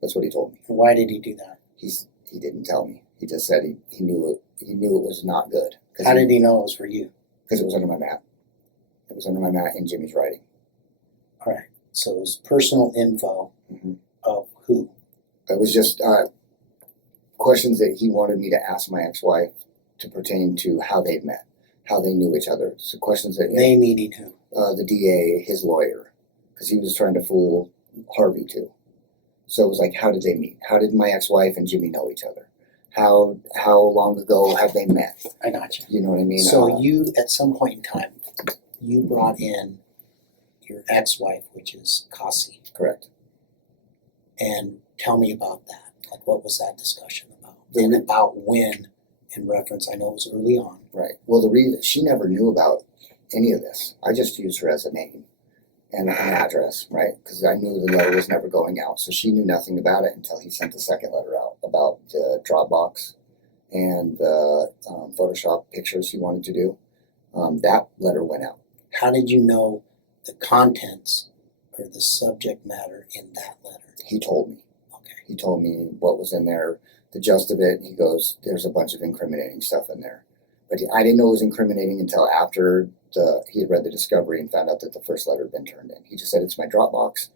That's what he told me. Why did he do that? He didn't tell me. He just said he knew it. He knew it was not good. How did he know it was for you? Because it was under my mat. It was under my mat in Jimmy's writing. All right. So it was personal info Mhm. of who? It was just questions that he wanted me to ask my ex-wife to pertain to how they'd met, how they knew each other. So questions that They meaning who? the DA, his lawyer, because he was trying to fool Harvey too. So it was like, how did they meet? How did my ex-wife and Jimmy know each other? How long ago have they met? I got you. You know what I mean? So you, at some point in time, you brought in your ex-wife, which is Kasi, Correct. and tell me about that. Like, what was that discussion about? The And re- about when, in reference, I know it was early on. Right. Well, the reason she never knew about any of this, I just used her as a name and an address, right? Because I knew the letter was never going out, so she knew nothing about it until he sent the second letter out about the Dropbox and the Photoshop pictures he wanted to do. That letter went out. How did you know the contents or the subject matter in that letter? He told me. Okay. He told me what was in there, the gist of it. He goes, "There's a bunch of incriminating stuff in there," but I didn't know it was incriminating until after he had read the discovery and found out that the first letter had been turned in. He just said, "It's my Dropbox,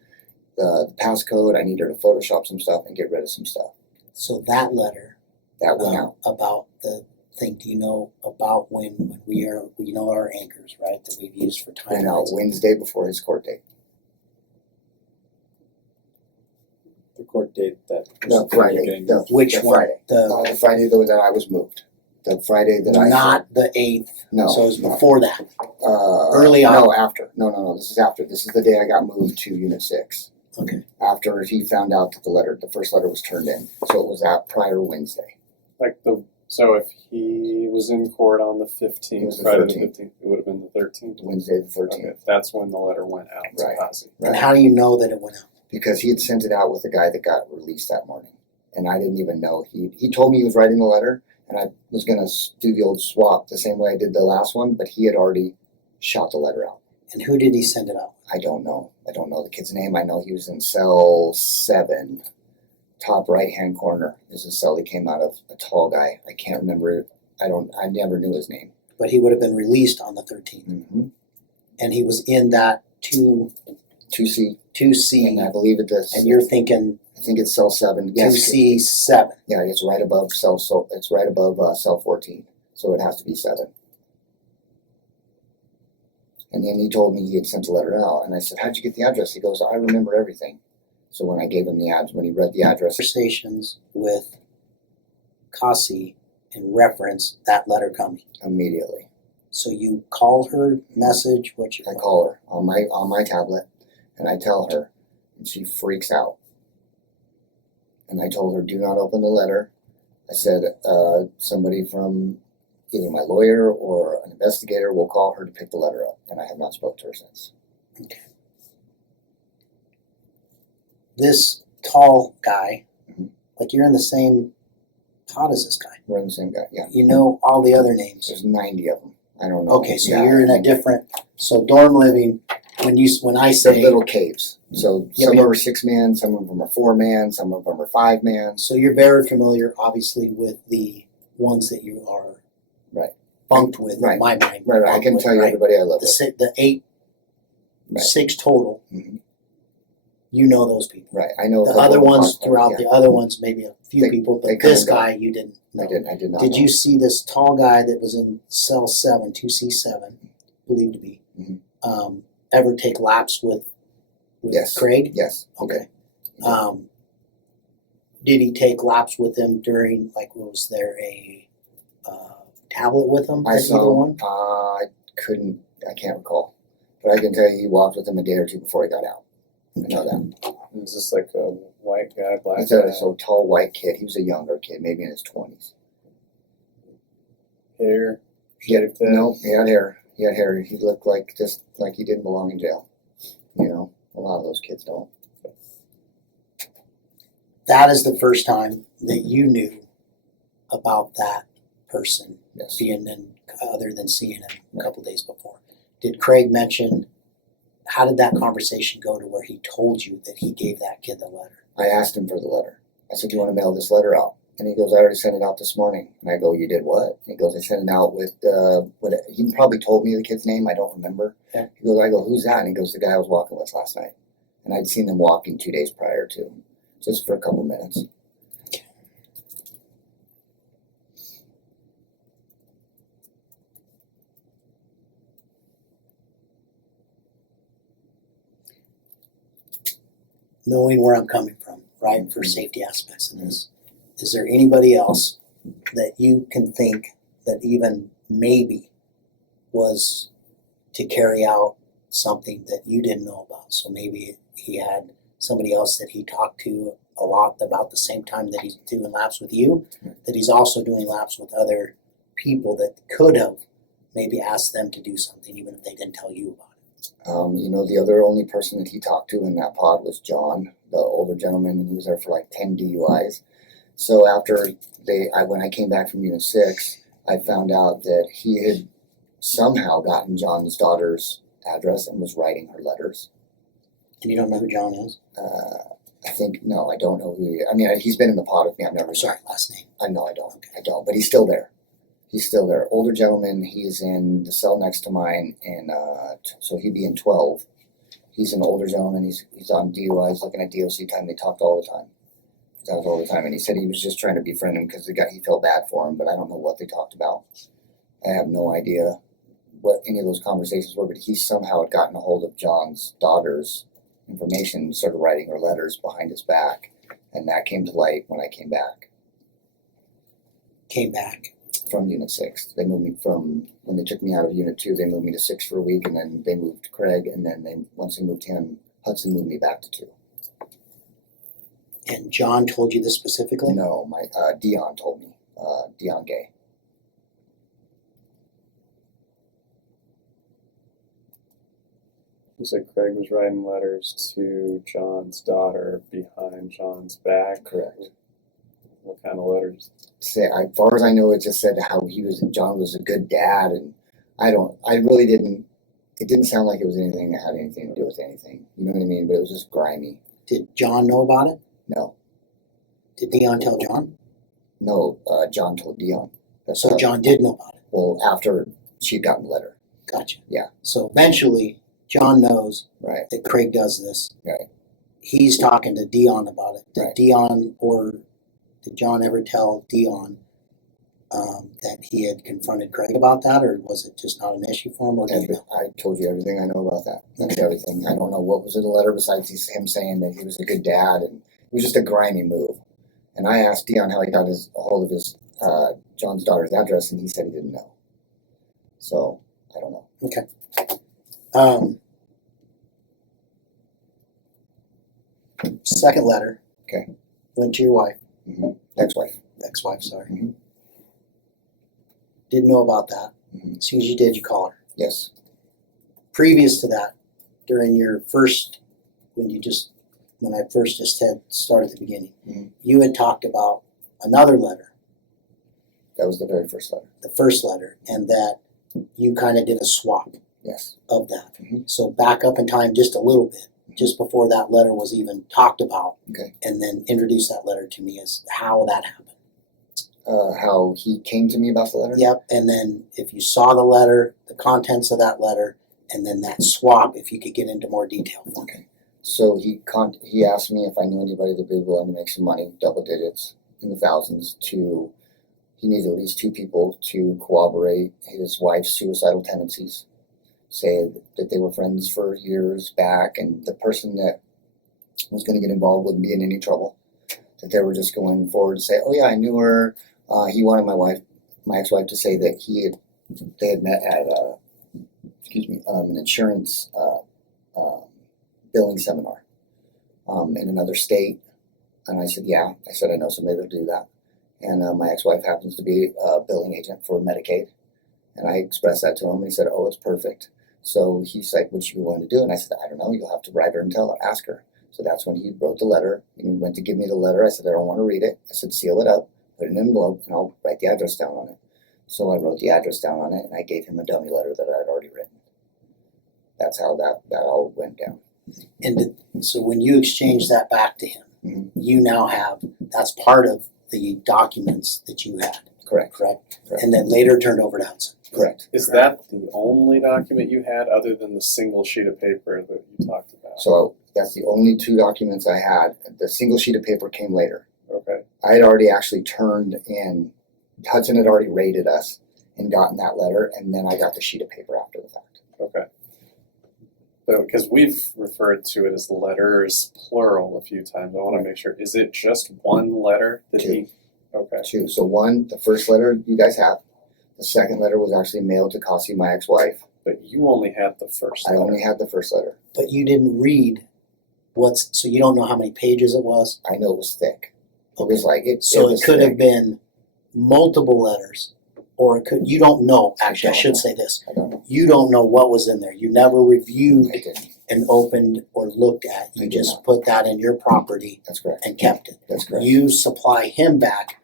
the passcode. I need her to Photoshop some stuff and get rid of some stuff." So that letter That went out. about the thing, do you know about when we know our anchors, right, that we've used for Went out timelines? Wednesday before his court date. The court date that No, Friday. The Which the one? Friday. The Friday that I was moved. The Friday that I Not the 8th, no. so it was before that. Uh, Early on. No, after. No. This is after. This is the day I got moved to Unit 6. Okay. After he found out that the first letter was turned in. So it was that prior Wednesday. So if he was in court on the It 15th, was the Friday 13th. the 15th, it would have been the 13th. Wednesday the 13th. Okay, that's when the letter went out to Right. Kazi. And how do you know that it went out? Because he had sent it out with the guy that got released that morning. And I didn't even know. He told me he was writing the letter, and I was going to do the old swap the same way I did the last one, but he had already shot the letter out. And who did he send it out? I don't know. I don't know the kid's name. I know he was in cell 7, top right-hand corner is the cell he came out of, a tall guy. I can't remember it. I never knew his name. But he would have been released on the 13th. Mm-hmm. And he was in that 2C, 2C, and I believe and you're thinking I think it's cell 7. Yes, 2C7. yeah, it's right above it's right above cell 14, so it has to be 7. And then he told me he had sent a letter out, and I said, "How'd you get the address?" He goes, "I remember everything." So when I gave him the address, when he read the address, Conversations with Kasi in reference that letter coming. immediately So you call her, message, what you I call her on my tablet, and I tell her, and she freaks out. And I told her, "Do not open the letter." I said, "Somebody from either my lawyer or an investigator will call her to pick the letter up," and I have not spoke to her since. Okay. This tall guy, Mhm. like you're in the same pod as this guy. We're in the same guy. Yeah, You know all the other names. there's 90 of them. I don't know. Okay, so Yeah, you're in a different. So dorm living. When I They're say little caves. So Yeah, some yeah. are 6-man, some of them are 4-man, some of them are 5-man. so you're very familiar, obviously, with the ones that you are Right. bunked with. Right. In my mind, Right. I bunked can with, tell you right? everybody I live with. The 8, Right. 6 total. Mhm. You know those people. Right. I know a The couple other of them ones constantly, throughout yeah. the other ones, maybe a few people, they but come this and go. guy you didn't know. I did not Did know. you see this tall guy that was in cell 7, 2C7, believed to be, Mhm. ever take laps with Yes. Craig? Yes. Okay. Did he take laps with him during, like, was there a tablet with him I at saw either him. one? I can't recall. But I can tell you he walked with him a day or two before he got out. I know that. Is this like a white guy, black He's guy? a so tall white kid. He was a younger kid, maybe in his 20s. Hair, He had, shaved head? no, he had hair. He had hair. He looked like just like he didn't belong in jail. You know, a lot of those kids don't. That is the first time that you knew about that person Yes. being in, other than seeing him a couple days before. Did Craig mention, how did that conversation go to where he told you that he gave that kid the letter? I asked him for the letter. I said, "Do you want to mail this letter out?" And he goes, "I already sent it out this morning." And I go, "You did what?" And he goes, "I sent it out with what he probably told me the kid's name. I don't remember." Yeah. He goes, I go, "Who's that?" And he goes, "The guy I was walking with last night." and I'd seen them walking 2 days prior to, just for a couple minutes. Knowing where I'm coming from, right, for safety aspects of this, is there anybody else that you can think that even maybe was to carry out something that you didn't know about? So maybe he had somebody else that he talked to a lot about the same time that he's doing laps with you, that he's also doing laps with other people that could have maybe asked them to do something even if they didn't tell you about it. The other only person that he talked to in that pod was John, the older gentleman, and he was there for like 10 DUIs. So after when I came back from Unit 6, I found out that he had somehow gotten John's daughter's address and was writing her letters. And you don't know who John is? No, I don't know who he's been in the pod with me. I've never. Sorry, last name. No, I don't. I don't. But he's still there. He's still there. Older gentleman. He's in the cell next to mine, and so he'd be in 12. He's an older gentleman. He's on DUIs, looking at DOC time. They talked all the time. He talked all the time, and he said he was just trying to befriend him because he felt bad for him. But I don't know what they talked about. I have no idea what any of those conversations were. But he somehow had gotten a hold of John's daughter's information and started writing her letters behind his back, and that came to light when I came back. Came back from Unit 6. They moved me when they took me out of Unit 2, they moved me to 6 for a week, and then they moved Craig, and then once they moved him, Hudson moved me back to 2. And John told you this specifically? No, my Dion told me. Dion Gay. You said Craig was writing letters to John's daughter behind John's back. Correct. What kind of letters? As far as I know, it just said how John was a good dad, and it didn't sound like it was anything that had anything to do with anything. You know what I mean? But it was just grimy. Did John know about it? No. Did Dion tell John? No, John told Dion. So John did know about it? Well, after she'd gotten the letter. Gotcha. Yeah. So eventually, John knows right. that Craig does this. Right. He's talking to Dion about it. Did right. Did John ever tell Dion that he had confronted Craig about that, or was it just not an issue for him? Or did you know? I told you everything I know about that. That's everything. I don't know what was in the letter besides him saying that he was a good dad, and it was just a grimy move. And I asked Dion how he got a hold of his John's daughter's address, and he said he didn't know. So I don't know. Okay. Second letter. Okay. Went to your wife. Mm-hmm. Ex-wife, sorry. Mm-hmm. Didn't know about that. Mm-hmm. As soon as you did, you call her. Yes. Previous to that, during your first, when I first just had started at the beginning, mm-hmm. you had talked about another letter. That was the very first letter. The first letter, and that you kind of did a swap. Yes. Of that. Mm-hmm. So back up in time just a little bit, just before that letter was even talked about. Okay. And then introduce that letter to me as how that happened. How he came to me about the letter? Yep, and then if you saw the letter, the contents of that letter, and then that swap, if you could get into more detail for me. Okay. So he asked me if I knew anybody that would be willing to make some money, double digits, in the thousands, he needed at least 2 people to corroborate his wife's suicidal tendencies, say that they were friends for years back, and the person that was going to get involved wouldn't be in any trouble, that they were just going forward to say, oh yeah, I knew her. He wanted my ex-wife to say that they had met at an insurance billing seminar in another state. And I said, yeah. I said, I know somebody that'll do that. And my ex-wife happens to be a billing agent for Medicaid. And I expressed that to him, and he said, oh, it's perfect. So he's like, what you want to do? And I said, I don't know. You'll have to write her and ask her. So that's when he wrote the letter. And he went to give me the letter. I said, I don't want to read it. I said, seal it up, put it in an envelope, and I'll write the address down on it. So I wrote the address down on it, and I gave him a dummy letter that I had already written. That's how that all went down. And so when you exchange that back to him, mm-hmm. you now that's part of the documents that you had. Correct. And then later turned over to Hudson. Correct. Is that the only document you had other than the single sheet of paper that you talked about? So That's the only two documents I had. The single sheet of paper came later. Okay. I had already actually turned in, Hudson had already rated us and gotten that letter, and then I got the sheet of paper after the fact. Okay. But because we've referred to it as letters plural a few times, I want to make sure. Is it just one letter that Two. he? Okay. Two. So one, the first letter you guys have. The second letter was actually mailed to Cassie, my ex-wife. But you only had the first I letter. only had the first letter. But you didn't read so you don't know how many pages it was? I know it was thick. It was like So was it could thick. have been multiple letters, or it could, you don't know, actually, I don't should know. say this. I don't know. You don't know what was in there. You never reviewed I didn't. and opened or looked at. I You did just not. put that in your property That's correct. and kept it. That's correct. You supply him back.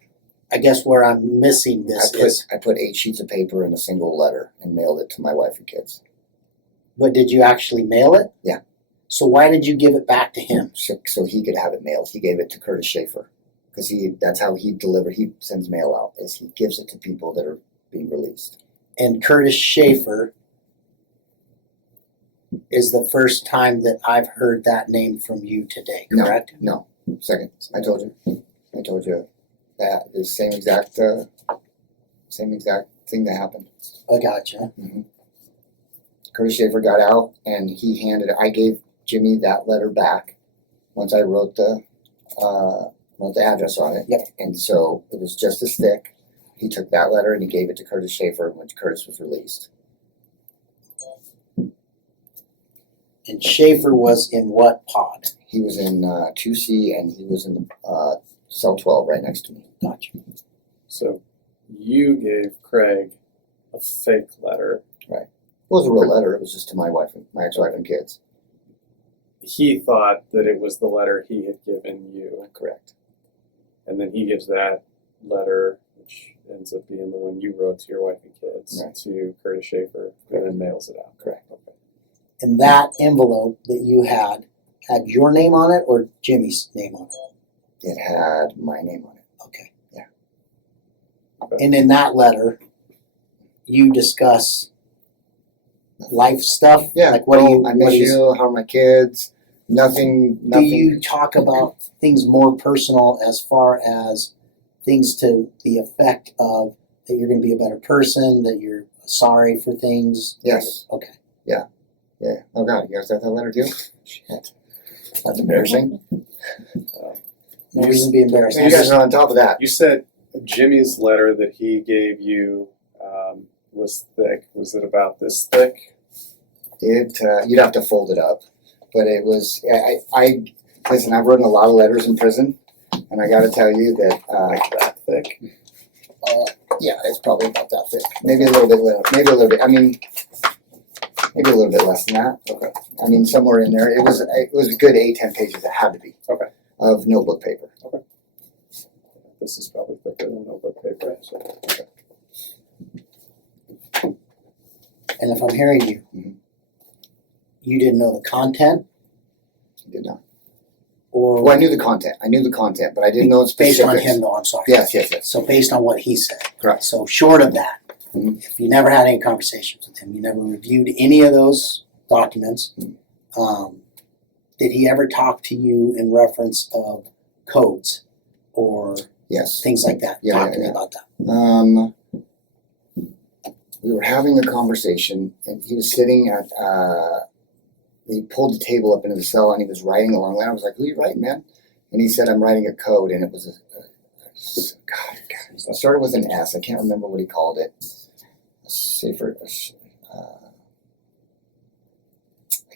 I guess where I'm missing this is, I put 8 sheets of paper in a single letter and mailed it to my wife and kids. but did you actually mail it? Yeah. So why did you give it back to him? So he could have it mailed. He gave it to Curtis Schaefer because that's how he sends mail out, is he gives it to people that are being released. And Curtis Schaefer is the first time that I've heard that name from you today, correct? No, second. I told you that the same exact thing that happened. I gotcha. Curtis Schaefer got out and I gave Jimmy that letter back once I wrote the address on it. Yep. And so it was just as thick. He took that letter and he gave it to Curtis Schaefer when Curtis was released. And Schaefer was in what pod? He was in 2C and he was in cell 12 right next to me. Gotcha. So you gave Craig a fake letter. It was a real letter. It was just to my ex-wife and kids. He thought that it was the letter he had given you. Correct. And then he gives that letter, which ends up being the one you wrote to your wife and kids, Right. to Curtis Schaefer, and then mails it out. Correct. Okay. And that envelope that you had your name on it or Jimmy's name on it? It had my name on it. Okay. Yeah. Okay. And in that letter, you discuss life stuff? Yeah. Like what do you, I miss you. How are my kids? Nothing. do you talk about things more personal as far as things to the effect of that you're going to be a better person, that you're sorry for things? Yes. Okay. Yeah. Oh God, you guys got that letter too? Shit. That's embarrassing. No reason to be embarrassed. You guys are on top of that. You said Jimmy's letter that he gave you was thick. Was it about this thick? You'd have to fold it up, but it was. I listen. I've written a lot of letters in prison, and I got to tell you that. Like that thick? Yeah, it's probably about that thick. Maybe a little bit. Maybe a little bit. I mean, maybe a little bit less than that. Okay. I mean, somewhere in there. It was a good 8-10 pages. It had to be. Okay. Of notebook paper. This is probably thicker than notebook paper. So, okay. And if I'm hearing you, you didn't know the content I did not. or Well, I knew the content. But I didn't know its based specifics. on him though, I'm sorry. Yes. So based on what he said. Correct. So short of that, Mhm. if you never had any conversations with him, you never reviewed any of those documents, did he ever talk to you in reference of codes or Yes. things like that? Yeah, Talk yeah, to me yeah. about that. We were having a conversation, and he was sitting at. He pulled the table up into the cell, and he was writing along there. I was like, "Who are you writing, man?" And he said, "I'm writing a code," and it was God. It started with an S. I can't remember what he called it. Safer. I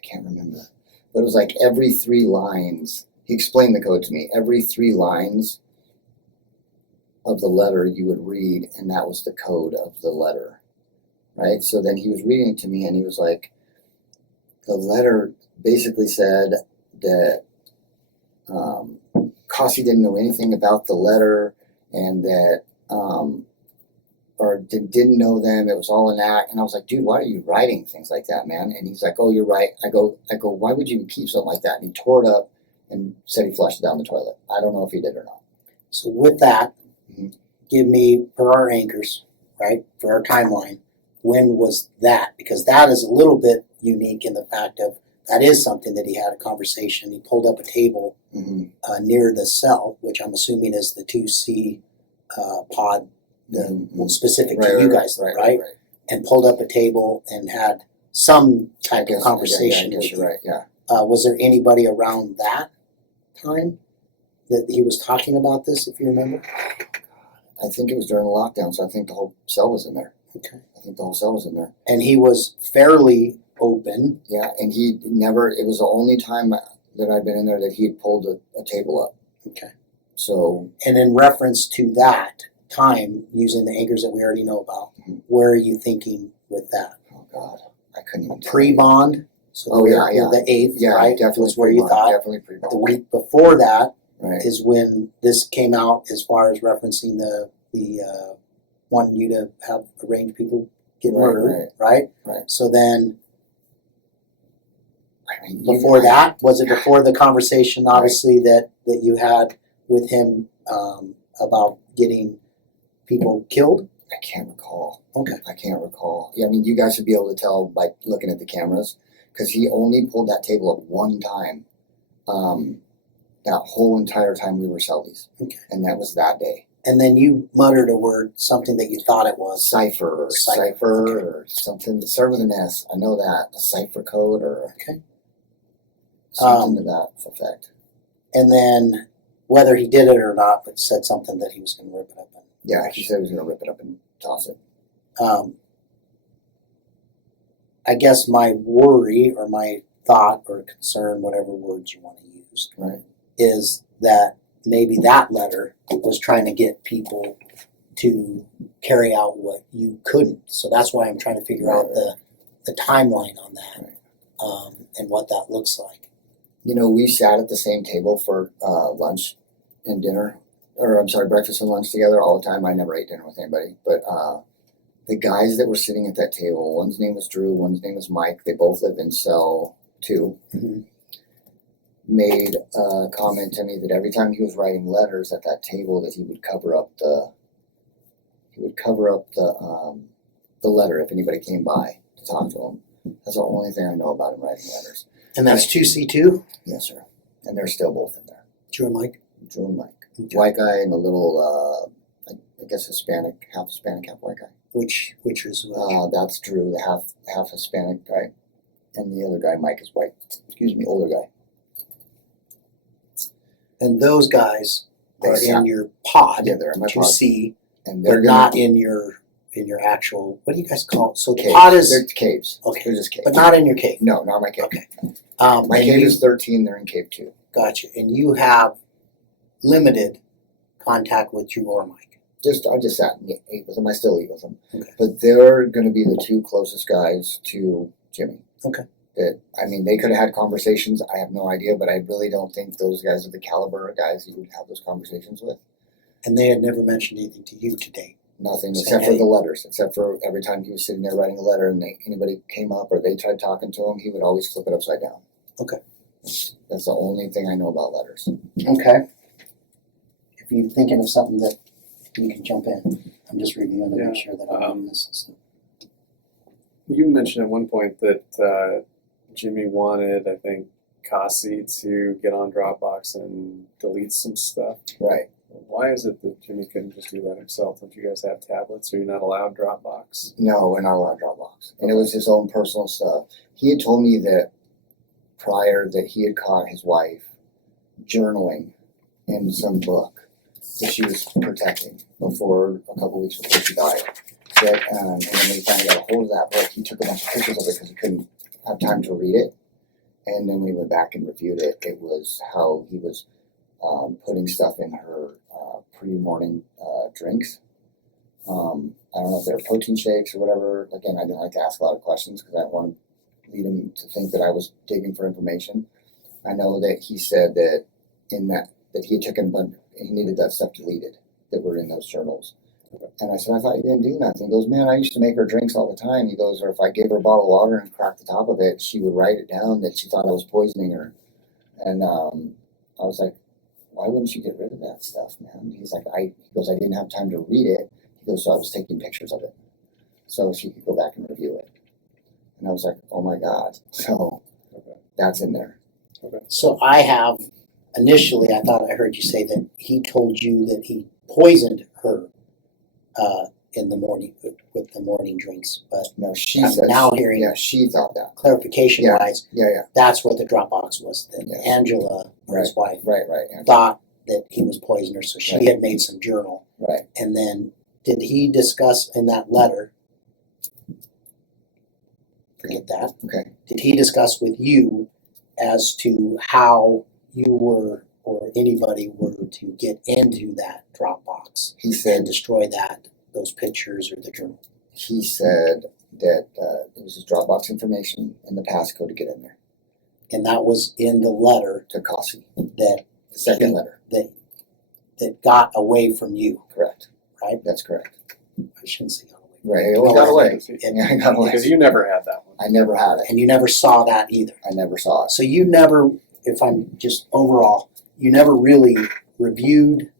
can't remember, but it was like every 3 lines. He explained the code to me. Every 3 lines of the letter you would read, and that was the code of the letter. Right? So then he was reading it to me, and he was like, the letter basically said that Kasi didn't know anything about the letter, and that, didn't know them. It was all an act. And I was like, dude, why are you writing things like that, man? And he's like, oh, you're right. I go, why would you even keep something like that? And he tore it up and said he flushed it down the toilet. I don't know if he did or not. So with that, Mhm. give me, for our anchors, right, for our timeline, when was that? Because that is a little bit unique in the fact of that is something that he had a conversation. He pulled up a table near the cell, which I'm assuming is the 2C pod, specific to you guys, right? And pulled up a table and had some type of conversation. I guess you're right. Yeah. Was there anybody around that time that he was talking about this, if you remember? I think it was during the lockdown, so I think the whole cell was in there. Okay. I think the whole cell was in there. And he was fairly open. Yeah, and he never, it was the only time that I'd been in there that he had pulled a table up. Okay. So. And in reference to that time, using the anchors that we already know about, where are you thinking with that? Oh, God. I couldn't even tell you. Pre-bond? So the 8th, right? Definitely was where you thought. Definitely pre-bond. The week before that right. is when this came out, as far as referencing the wanting you to have arranged people get murdered, right? So then, I mean, before that, was it before the conversation, obviously, that you had with him about getting people killed? I can't recall. Okay. I can't recall. Yeah, I mean, you guys should be able to tell by looking at the cameras, because he only pulled that table up one time. That whole entire time we were cellies. Okay. And that was that day. And then you muttered a word, something that you thought it was. Cipher or something that started with an S. I know that. A cipher code or something to that effect. And then, whether he did it or not, but said something that he was going to rip it up. Yeah, he said he was going to rip it up and toss it. I guess my worry or my thought or concern, whatever words you want to use, is that maybe that letter was trying to get people to carry out what you couldn't. So that's why I'm trying to figure out the timeline on that and what that looks like. You know, we sat at the same table for lunch and dinner, or I'm sorry, breakfast and lunch together all the time. I never ate dinner with anybody, but the guys that were sitting at that table, one's name was Drew, one's name was Mike. They both live in cell 2. Made a comment to me that every time he was writing letters at that table, that he would cover up the letter if anybody came by to talk to him. That's the only thing I know about him writing letters. And that's 2C2? Yes, sir. And they're still both in there. Drew and Mike? Drew and Mike. Okay. White guy and a little, I guess Hispanic, half white guy. Which is that's Drew, the half Hispanic guy, and the other guy, Mike, is white. Older guy. And those guys are in your pod. Yeah, they're in my pod. 2C, and they're not in your actual. What do you guys call it? So the caves. pod is they're caves. Okay, they're just caves, but not in your cave. No, not my cave. Okay, my cave is 13. They're in cave 2. Gotcha. And you have limited contact with Drew or Mike. I just sat and ate with them. I still eat with them. Okay. But they're going to be the 2 closest guys to Jimmy. Okay. They could have had conversations. I have no idea, but I really don't think those guys are the caliber of guys you would have those conversations with. And they had never mentioned anything to you to date? Nothing, except for the letters. Except for every time he was sitting there writing a letter and anybody came up or they tried talking to him, he would always flip it upside down. Okay. That's the only thing I know about letters. Okay. If you're thinking of something that you can jump in, I'm just reviewing to make sure that I'm missing stuff. You mentioned at one point that Jimmy wanted, I think, Kasi to get on Dropbox and delete some stuff. Right. Why is it that Jimmy couldn't just do that himself? Don't you guys have tablets? Are you not allowed Dropbox? No, we're not allowed Dropbox. And it was his own personal stuff. He had told me that prior that he had caught his wife journaling in some book that she was protecting a couple weeks before she died. And then when he finally got a hold of that book, he took a bunch of pictures of it because he couldn't have time to read it. And then when we went back and reviewed it, it was how he was putting stuff in her pre-morning drinks. I don't know if they were protein shakes or whatever. Again, I didn't like to ask a lot of questions because I didn't want to lead him to think that I was digging for information. I know that he said that that he had taken, but he needed that stuff deleted that were in those journals. And I said, I thought you didn't do nothing. He goes, man, I used to make her drinks all the time. He goes, or if I gave her a bottle of water and cracked the top of it, she would write it down that she thought I was poisoning her. And I was like, why wouldn't you get rid of that stuff, man? He goes, I didn't have time to read it. He goes, so I was taking pictures of it. So she could go back and review it. And I was like, oh my God. So Okay. That's in there. So I have, initially, I thought I heard you say that he told you that he poisoned her in the morning with the morning drinks, but No, she I'm says. now hearing- Yeah, she thought that. clarification wise, Yeah. that's what the Dropbox was, that Yes. Angela, or his wife, Right. thought that he was poisoning her, so she Right. had made some journal. Right. And then, did he discuss in that letter, forget that, Okay. did he discuss with you as to how you were, or anybody were to get into that Dropbox He and said destroy those pictures or the journal? he said that it was his Dropbox information and the passcode to get in there And that was in the letter to Kasi. that The second letter. that got away from you, Correct. right? That's correct. I shouldn't say got away. Right. It got away. And, Yeah, I got away. Because you never had that one. I never had it. and you never saw that either. I never saw it. So you never, if I'm just overall, you never really reviewed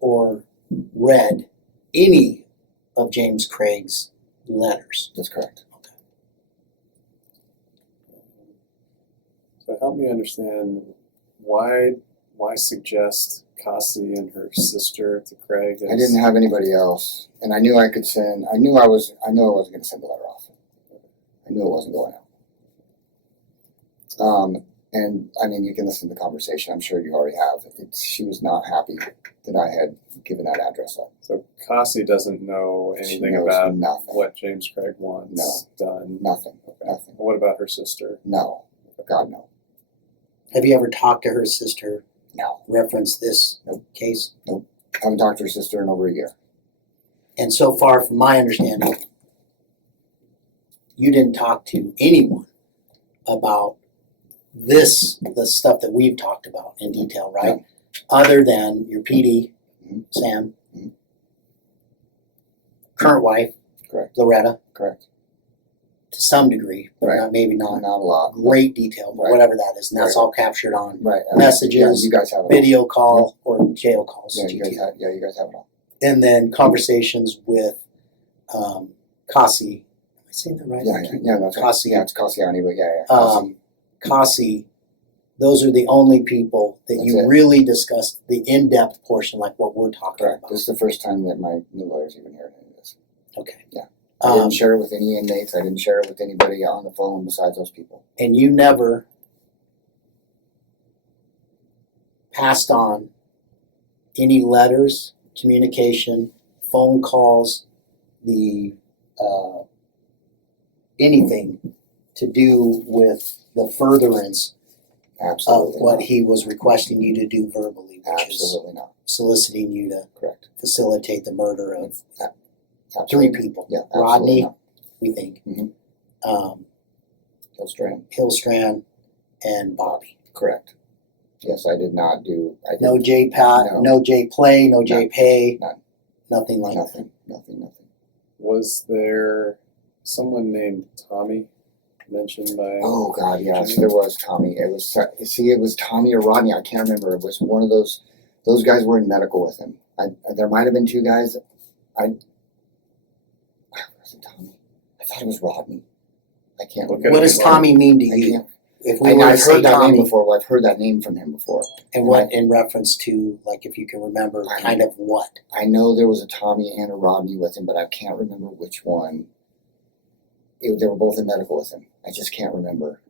or read any of James Craig's letters. That's correct. So help me understand why suggest Cassie and her sister to Craig? I didn't have anybody else, and I knew I could send. I knew I wasn't going to send the letter off. I knew it wasn't going out. And I mean, you can listen to the conversation. I'm sure you already have. She was not happy that I had given that address up. So Cassie doesn't know She anything knows about nothing. what James Craig wants done. Nothing. Okay. Nothing. What about her sister? No. God, no. Have you ever talked to her sister, No. reference this Nope. case? I haven't talked to her sister in over a year. And so far, from my understanding, you didn't talk to anyone about the stuff that we've talked about in detail, right? No. Other than your PD, Mhm. Sam, Mhm. current wife, Correct. Loretta, Correct. to some degree, but Right. maybe not Not a lot. great detail, but Right. whatever that is. And that's Right. all captured on Right. messages, Yeah, you guys have it all. video call, or jail calls, Yeah, you guys GT. have. Yeah, you guys have it all. And then conversations with Kasi. Am I saying that right? Yeah. That's right. Kasi. Yeah, it's Cassiani, but yeah. Kasi, those are the only people that That's you it. really discussed the in-depth portion, like what we're talking Correct. about. This is the first time that my new lawyer's even heard any of this. Okay. Yeah. I didn't share it with any inmates. I didn't share it with anybody on the phone besides those people. And you never passed on any letters, communication, phone calls, anything to do with the furtherance of Absolutely what not. he was requesting you to do verbally, which is Absolutely not. soliciting you to Correct. facilitate the murder of Absolutely. three people. Yeah. Absolutely Rodney, not. we think, Mhm. um, Hillstrand. Hillstrand, and Bobby. Correct. Yes, I did not do. I did No J Pat, No. no J Play, no J Pay, None. nothing like that. Nothing. Was there someone named Tommy mentioned by? Oh God, yes, Jimmy? there was Tommy. It was Tommy or Rodney. I can't remember. It was one of those. Those guys were in medical with him. There might have been two guys. Was it Tommy? I thought it was Rodney. I can't. Okay. What does Tommy mean to I you? can't. If we were I've to say heard that name Tommy, before. Well, I've heard that name from him before. and what in reference to, like, if you can remember, I- kind of what? I know there was a Tommy and a Rodney with him, but I can't remember which one. They were both in medical with him. I just can't remember.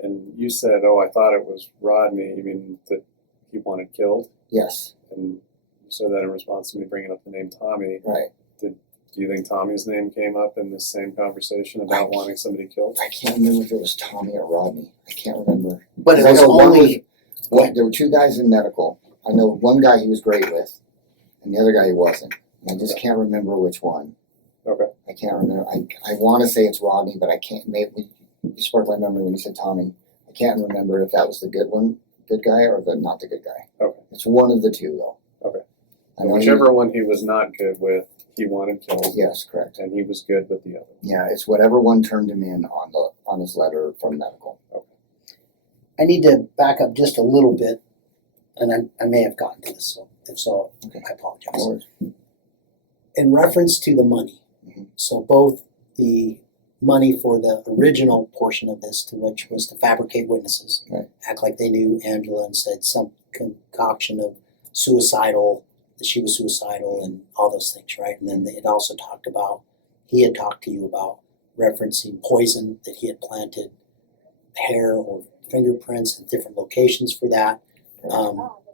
And you said, "Oh, I thought it was Rodney." You mean that he wanted killed? Yes, And you said that in response to me bringing up the name Tommy. right. Do you think Tommy's name came up in this same conversation about wanting somebody killed? I can't remember if it was Tommy or Rodney. I can't remember. But it I was know one only there were two guys in medical. I know one guy he was great with, and the other guy he wasn't. And I just can't remember which one. Okay. I can't remember. I want to say it's Rodney, but I can't. Maybe you sparked my memory when you said Tommy. I can't remember if that was the good guy, or not the good guy. Okay. It's one of the two, though. Okay. I know Whichever one he was not good with, he wanted killed, Yes, correct. and he was good with the other. Yeah, it's whatever one turned him in on his letter from medical. I need to back up just a little bit, and I may have gotten to this, so if so, Okay. I apologize. No worries. In reference to the money, Mhm. so both the money for the original portion of this, to which was to fabricate witnesses, Right. act like they knew Angela and said some concoction of suicidal, that she was suicidal and all those things, right? And then it also talked about, he had talked to you about referencing poison, that he had planted hair or fingerprints in different locations for that.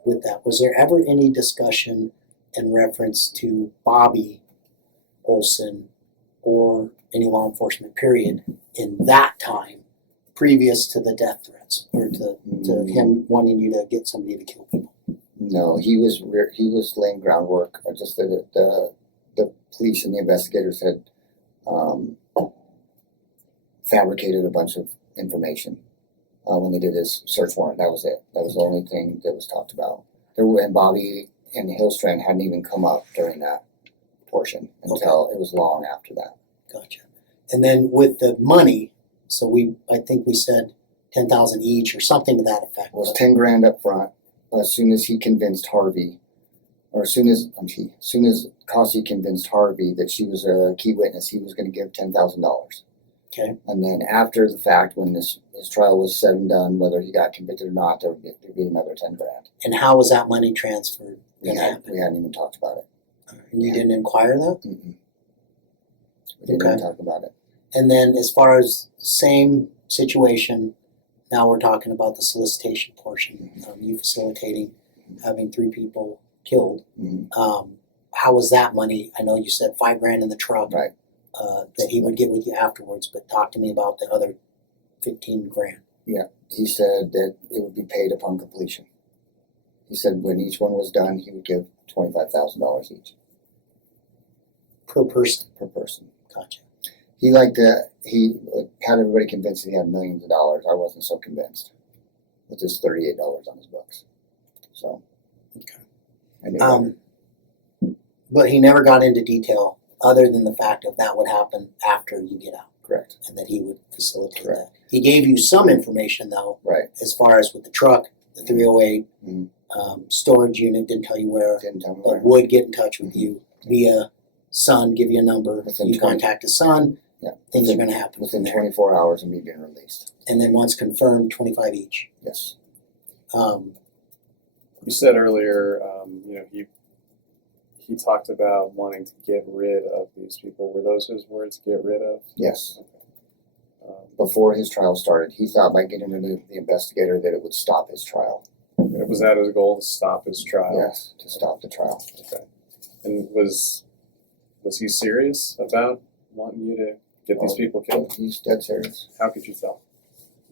With that, was there ever any discussion in reference to Bobby Olson or any law enforcement period in that time previous to the death threats or to him wanting you to get somebody to kill people? No, he was laying groundwork. Just the police and the investigators had fabricated a bunch of information when they did his search warrant. That was it. That was the only thing that was talked about. And Bobby and Hillstrand hadn't even come up during that portion until it was long after that. Gotcha. And then with the money, so I think we said 10,000 each or something to that effect. It was 10 grand up front. As soon as he convinced Harvey, or as soon as Kasi convinced Harvey that she was a key witness, he was going to give $10,000. Okay. And then after the fact, when his trial was said and done, whether he got convicted or not, there'd be another 10 grand. And how was that money transferred? We hadn't even talked about it. And you didn't inquire that? Mm-mm. We didn't Okay. even talk about it. And then as far as same situation, now we're talking about the solicitation portion, you facilitating having 3 people killed. Mhm. How was that money? I know you said $5 grand in the truck. Right. That he would get with you afterwards, but talk to me about the other 15 grand. He said that it would be paid upon completion. He said when each one was done, he would give $25,000 each Per person. per person. Gotcha. He had everybody convinced that he had millions of dollars. I wasn't so convinced with his $38 on his books. So, Okay. I knew better. But he never got into detail other than the fact that would happen after you get out Correct. and that he would facilitate Correct. that. He gave you some information though, Right. as far as with the truck, the 308, Mhm. Storage unit, didn't tell you where, Didn't tell me but where. would get in touch with you via son, give you a number, Within you 20 contact his son, Yeah. things are gonna happen Within from there. 24 hours of me being released. And then once confirmed, 25 each. Yes. You said earlier, he talked about wanting to get rid of these people. Were those his words? Get rid of? Yes. Um, Before his trial started, he thought by getting rid of the investigator that it would stop his trial. was that his goal, to stop his trial? Yes, to stop the trial. Okay. And was he serious about wanting you to get these people killed? He's dead serious. How could you tell?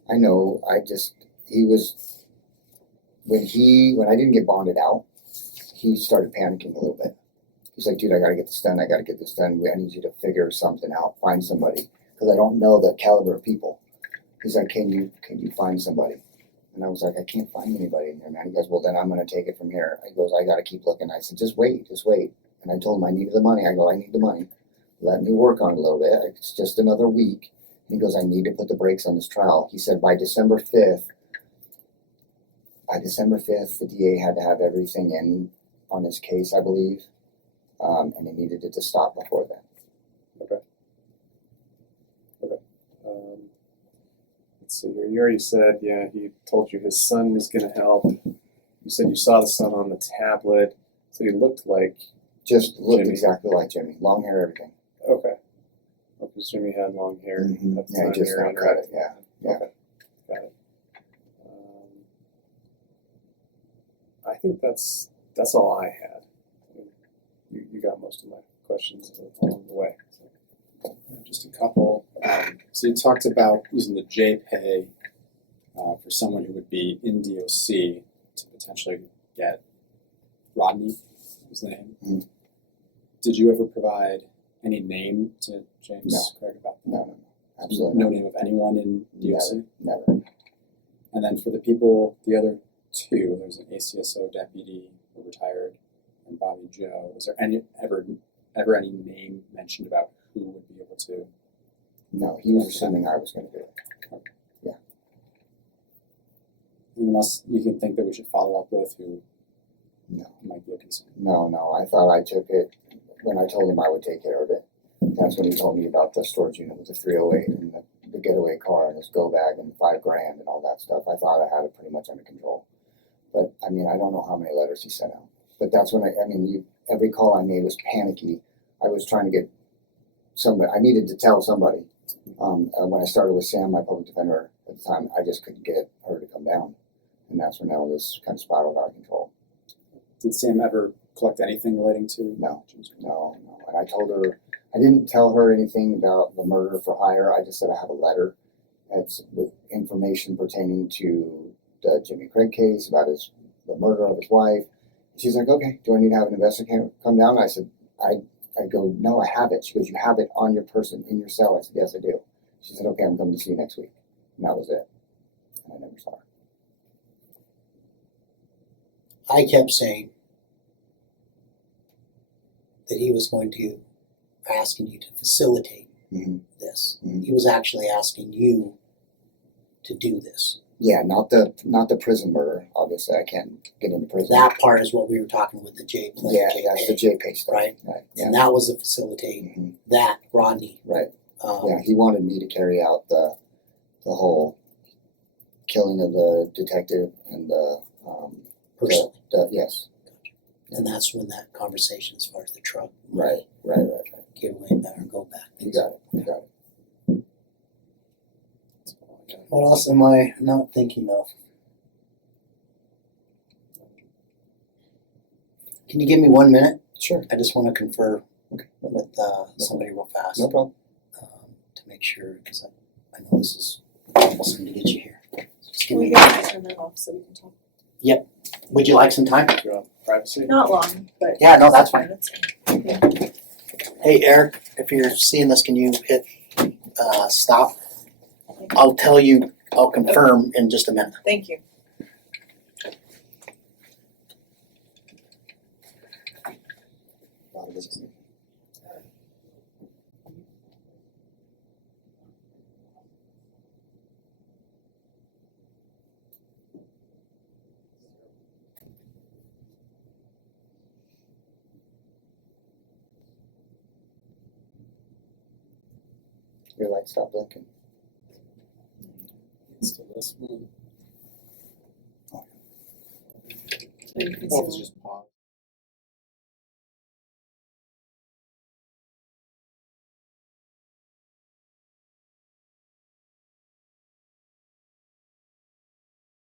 I know. He was when I didn't get bonded out, he started panicking a little bit. He's like, dude, I gotta get this done. I need you to figure something out. Find somebody, because I don't know the caliber of people. He's like, can you find somebody? And I was like, I can't find anybody in here, man. He goes, well, then I'm gonna take it from here. He goes, I gotta keep looking. I said, just wait. And I told him I needed the money. I go, I need the money. Let me work on it a little bit. It's just another week. And he goes, I need to put the brakes on this trial. He said by December 5th, the DA had to have everything in on this case, I believe, and he needed it to stop before then. Let's see here. You already said, he told you his son was going to help. You said you saw the son on the tablet, so he looked like. Just looked Jimmy. exactly like Jimmy. Long hair, everything. Okay. Well, because Jimmy had long hair Mhm. at the Yeah, time he just you were now cut it. interacting. Yeah, yeah. Okay. Got it. I think that's all I had. You got most of my questions along the way. So. Just a couple. So you talked about using the JPay for someone who would be in DOC to potentially get Rodney, was the name. Mm. Did you ever provide any name to James No. Craig about that? No, absolutely No not. name of anyone in DOC? Never. And then for the people, the other two, there's an ACSO deputy who retired and Bobby Joe. Was there ever any name mentioned about who would be able to? No, he was assuming I was going to do it. Anyone else you can think that we should follow up with who No. might be a concern? No, I thought I took it when I told him I would take care of it. That's when he told me about the storage unit with the 308 and the getaway car and his go bag and $5,000 and all that stuff. I thought I had it pretty much under control. But I mean, I don't know how many letters he sent out. But that's when every call I made was panicky. I was trying to get somebody, I needed to tell somebody. When I started with Sam, my public defender at the time, I just couldn't get her to come down. And that's when all this kind of spiraled out of control. Did Sam ever collect anything relating to? No. And I told her, I didn't tell her anything about the murder for hire. I just said I have a letter that's with information pertaining to the Jimmy Craig case about the murder of his wife. She's like, okay, do I need to have an investigator come down? I said, I go, no, I have it. She goes, you have it on your person, in your cell. I said, yes, I do. She said, okay, I'm coming to see you next week. And that was it. And I never saw her. I kept saying that he was going to asking you to facilitate this. Mhm. He was actually asking you to do this. Yeah, not the prison murder. Obviously, I can't get into prison. That part is what we were talking with the J play. Yeah, that's the JPay stuff. Right. Yeah. And that was the facilitating Mhm. that Rodney. Right. Um, Yeah, he wanted me to carry out the whole killing of the detective and the person. yes. And that's when that conversation as far as the truck. Right. Get away back or go back. You got it. What else am I not thinking of? Can you give me 1 minute? Sure. I just want to confer Okay. with somebody real fast. No problem. To make sure, because I know this is almost going to get you here. Just give Can we me, get this turn that off so we can talk? would you like some time? Do you want privacy? Not long, but. Yeah, no, that's fine. Yeah. Hey, Eric, if you're seeing this, can you hit stop? I'll tell you, I'll confirm in just a minute. Thank you. Your light stopped blinking. It's to this one. So you can Oh, see. it's just pause.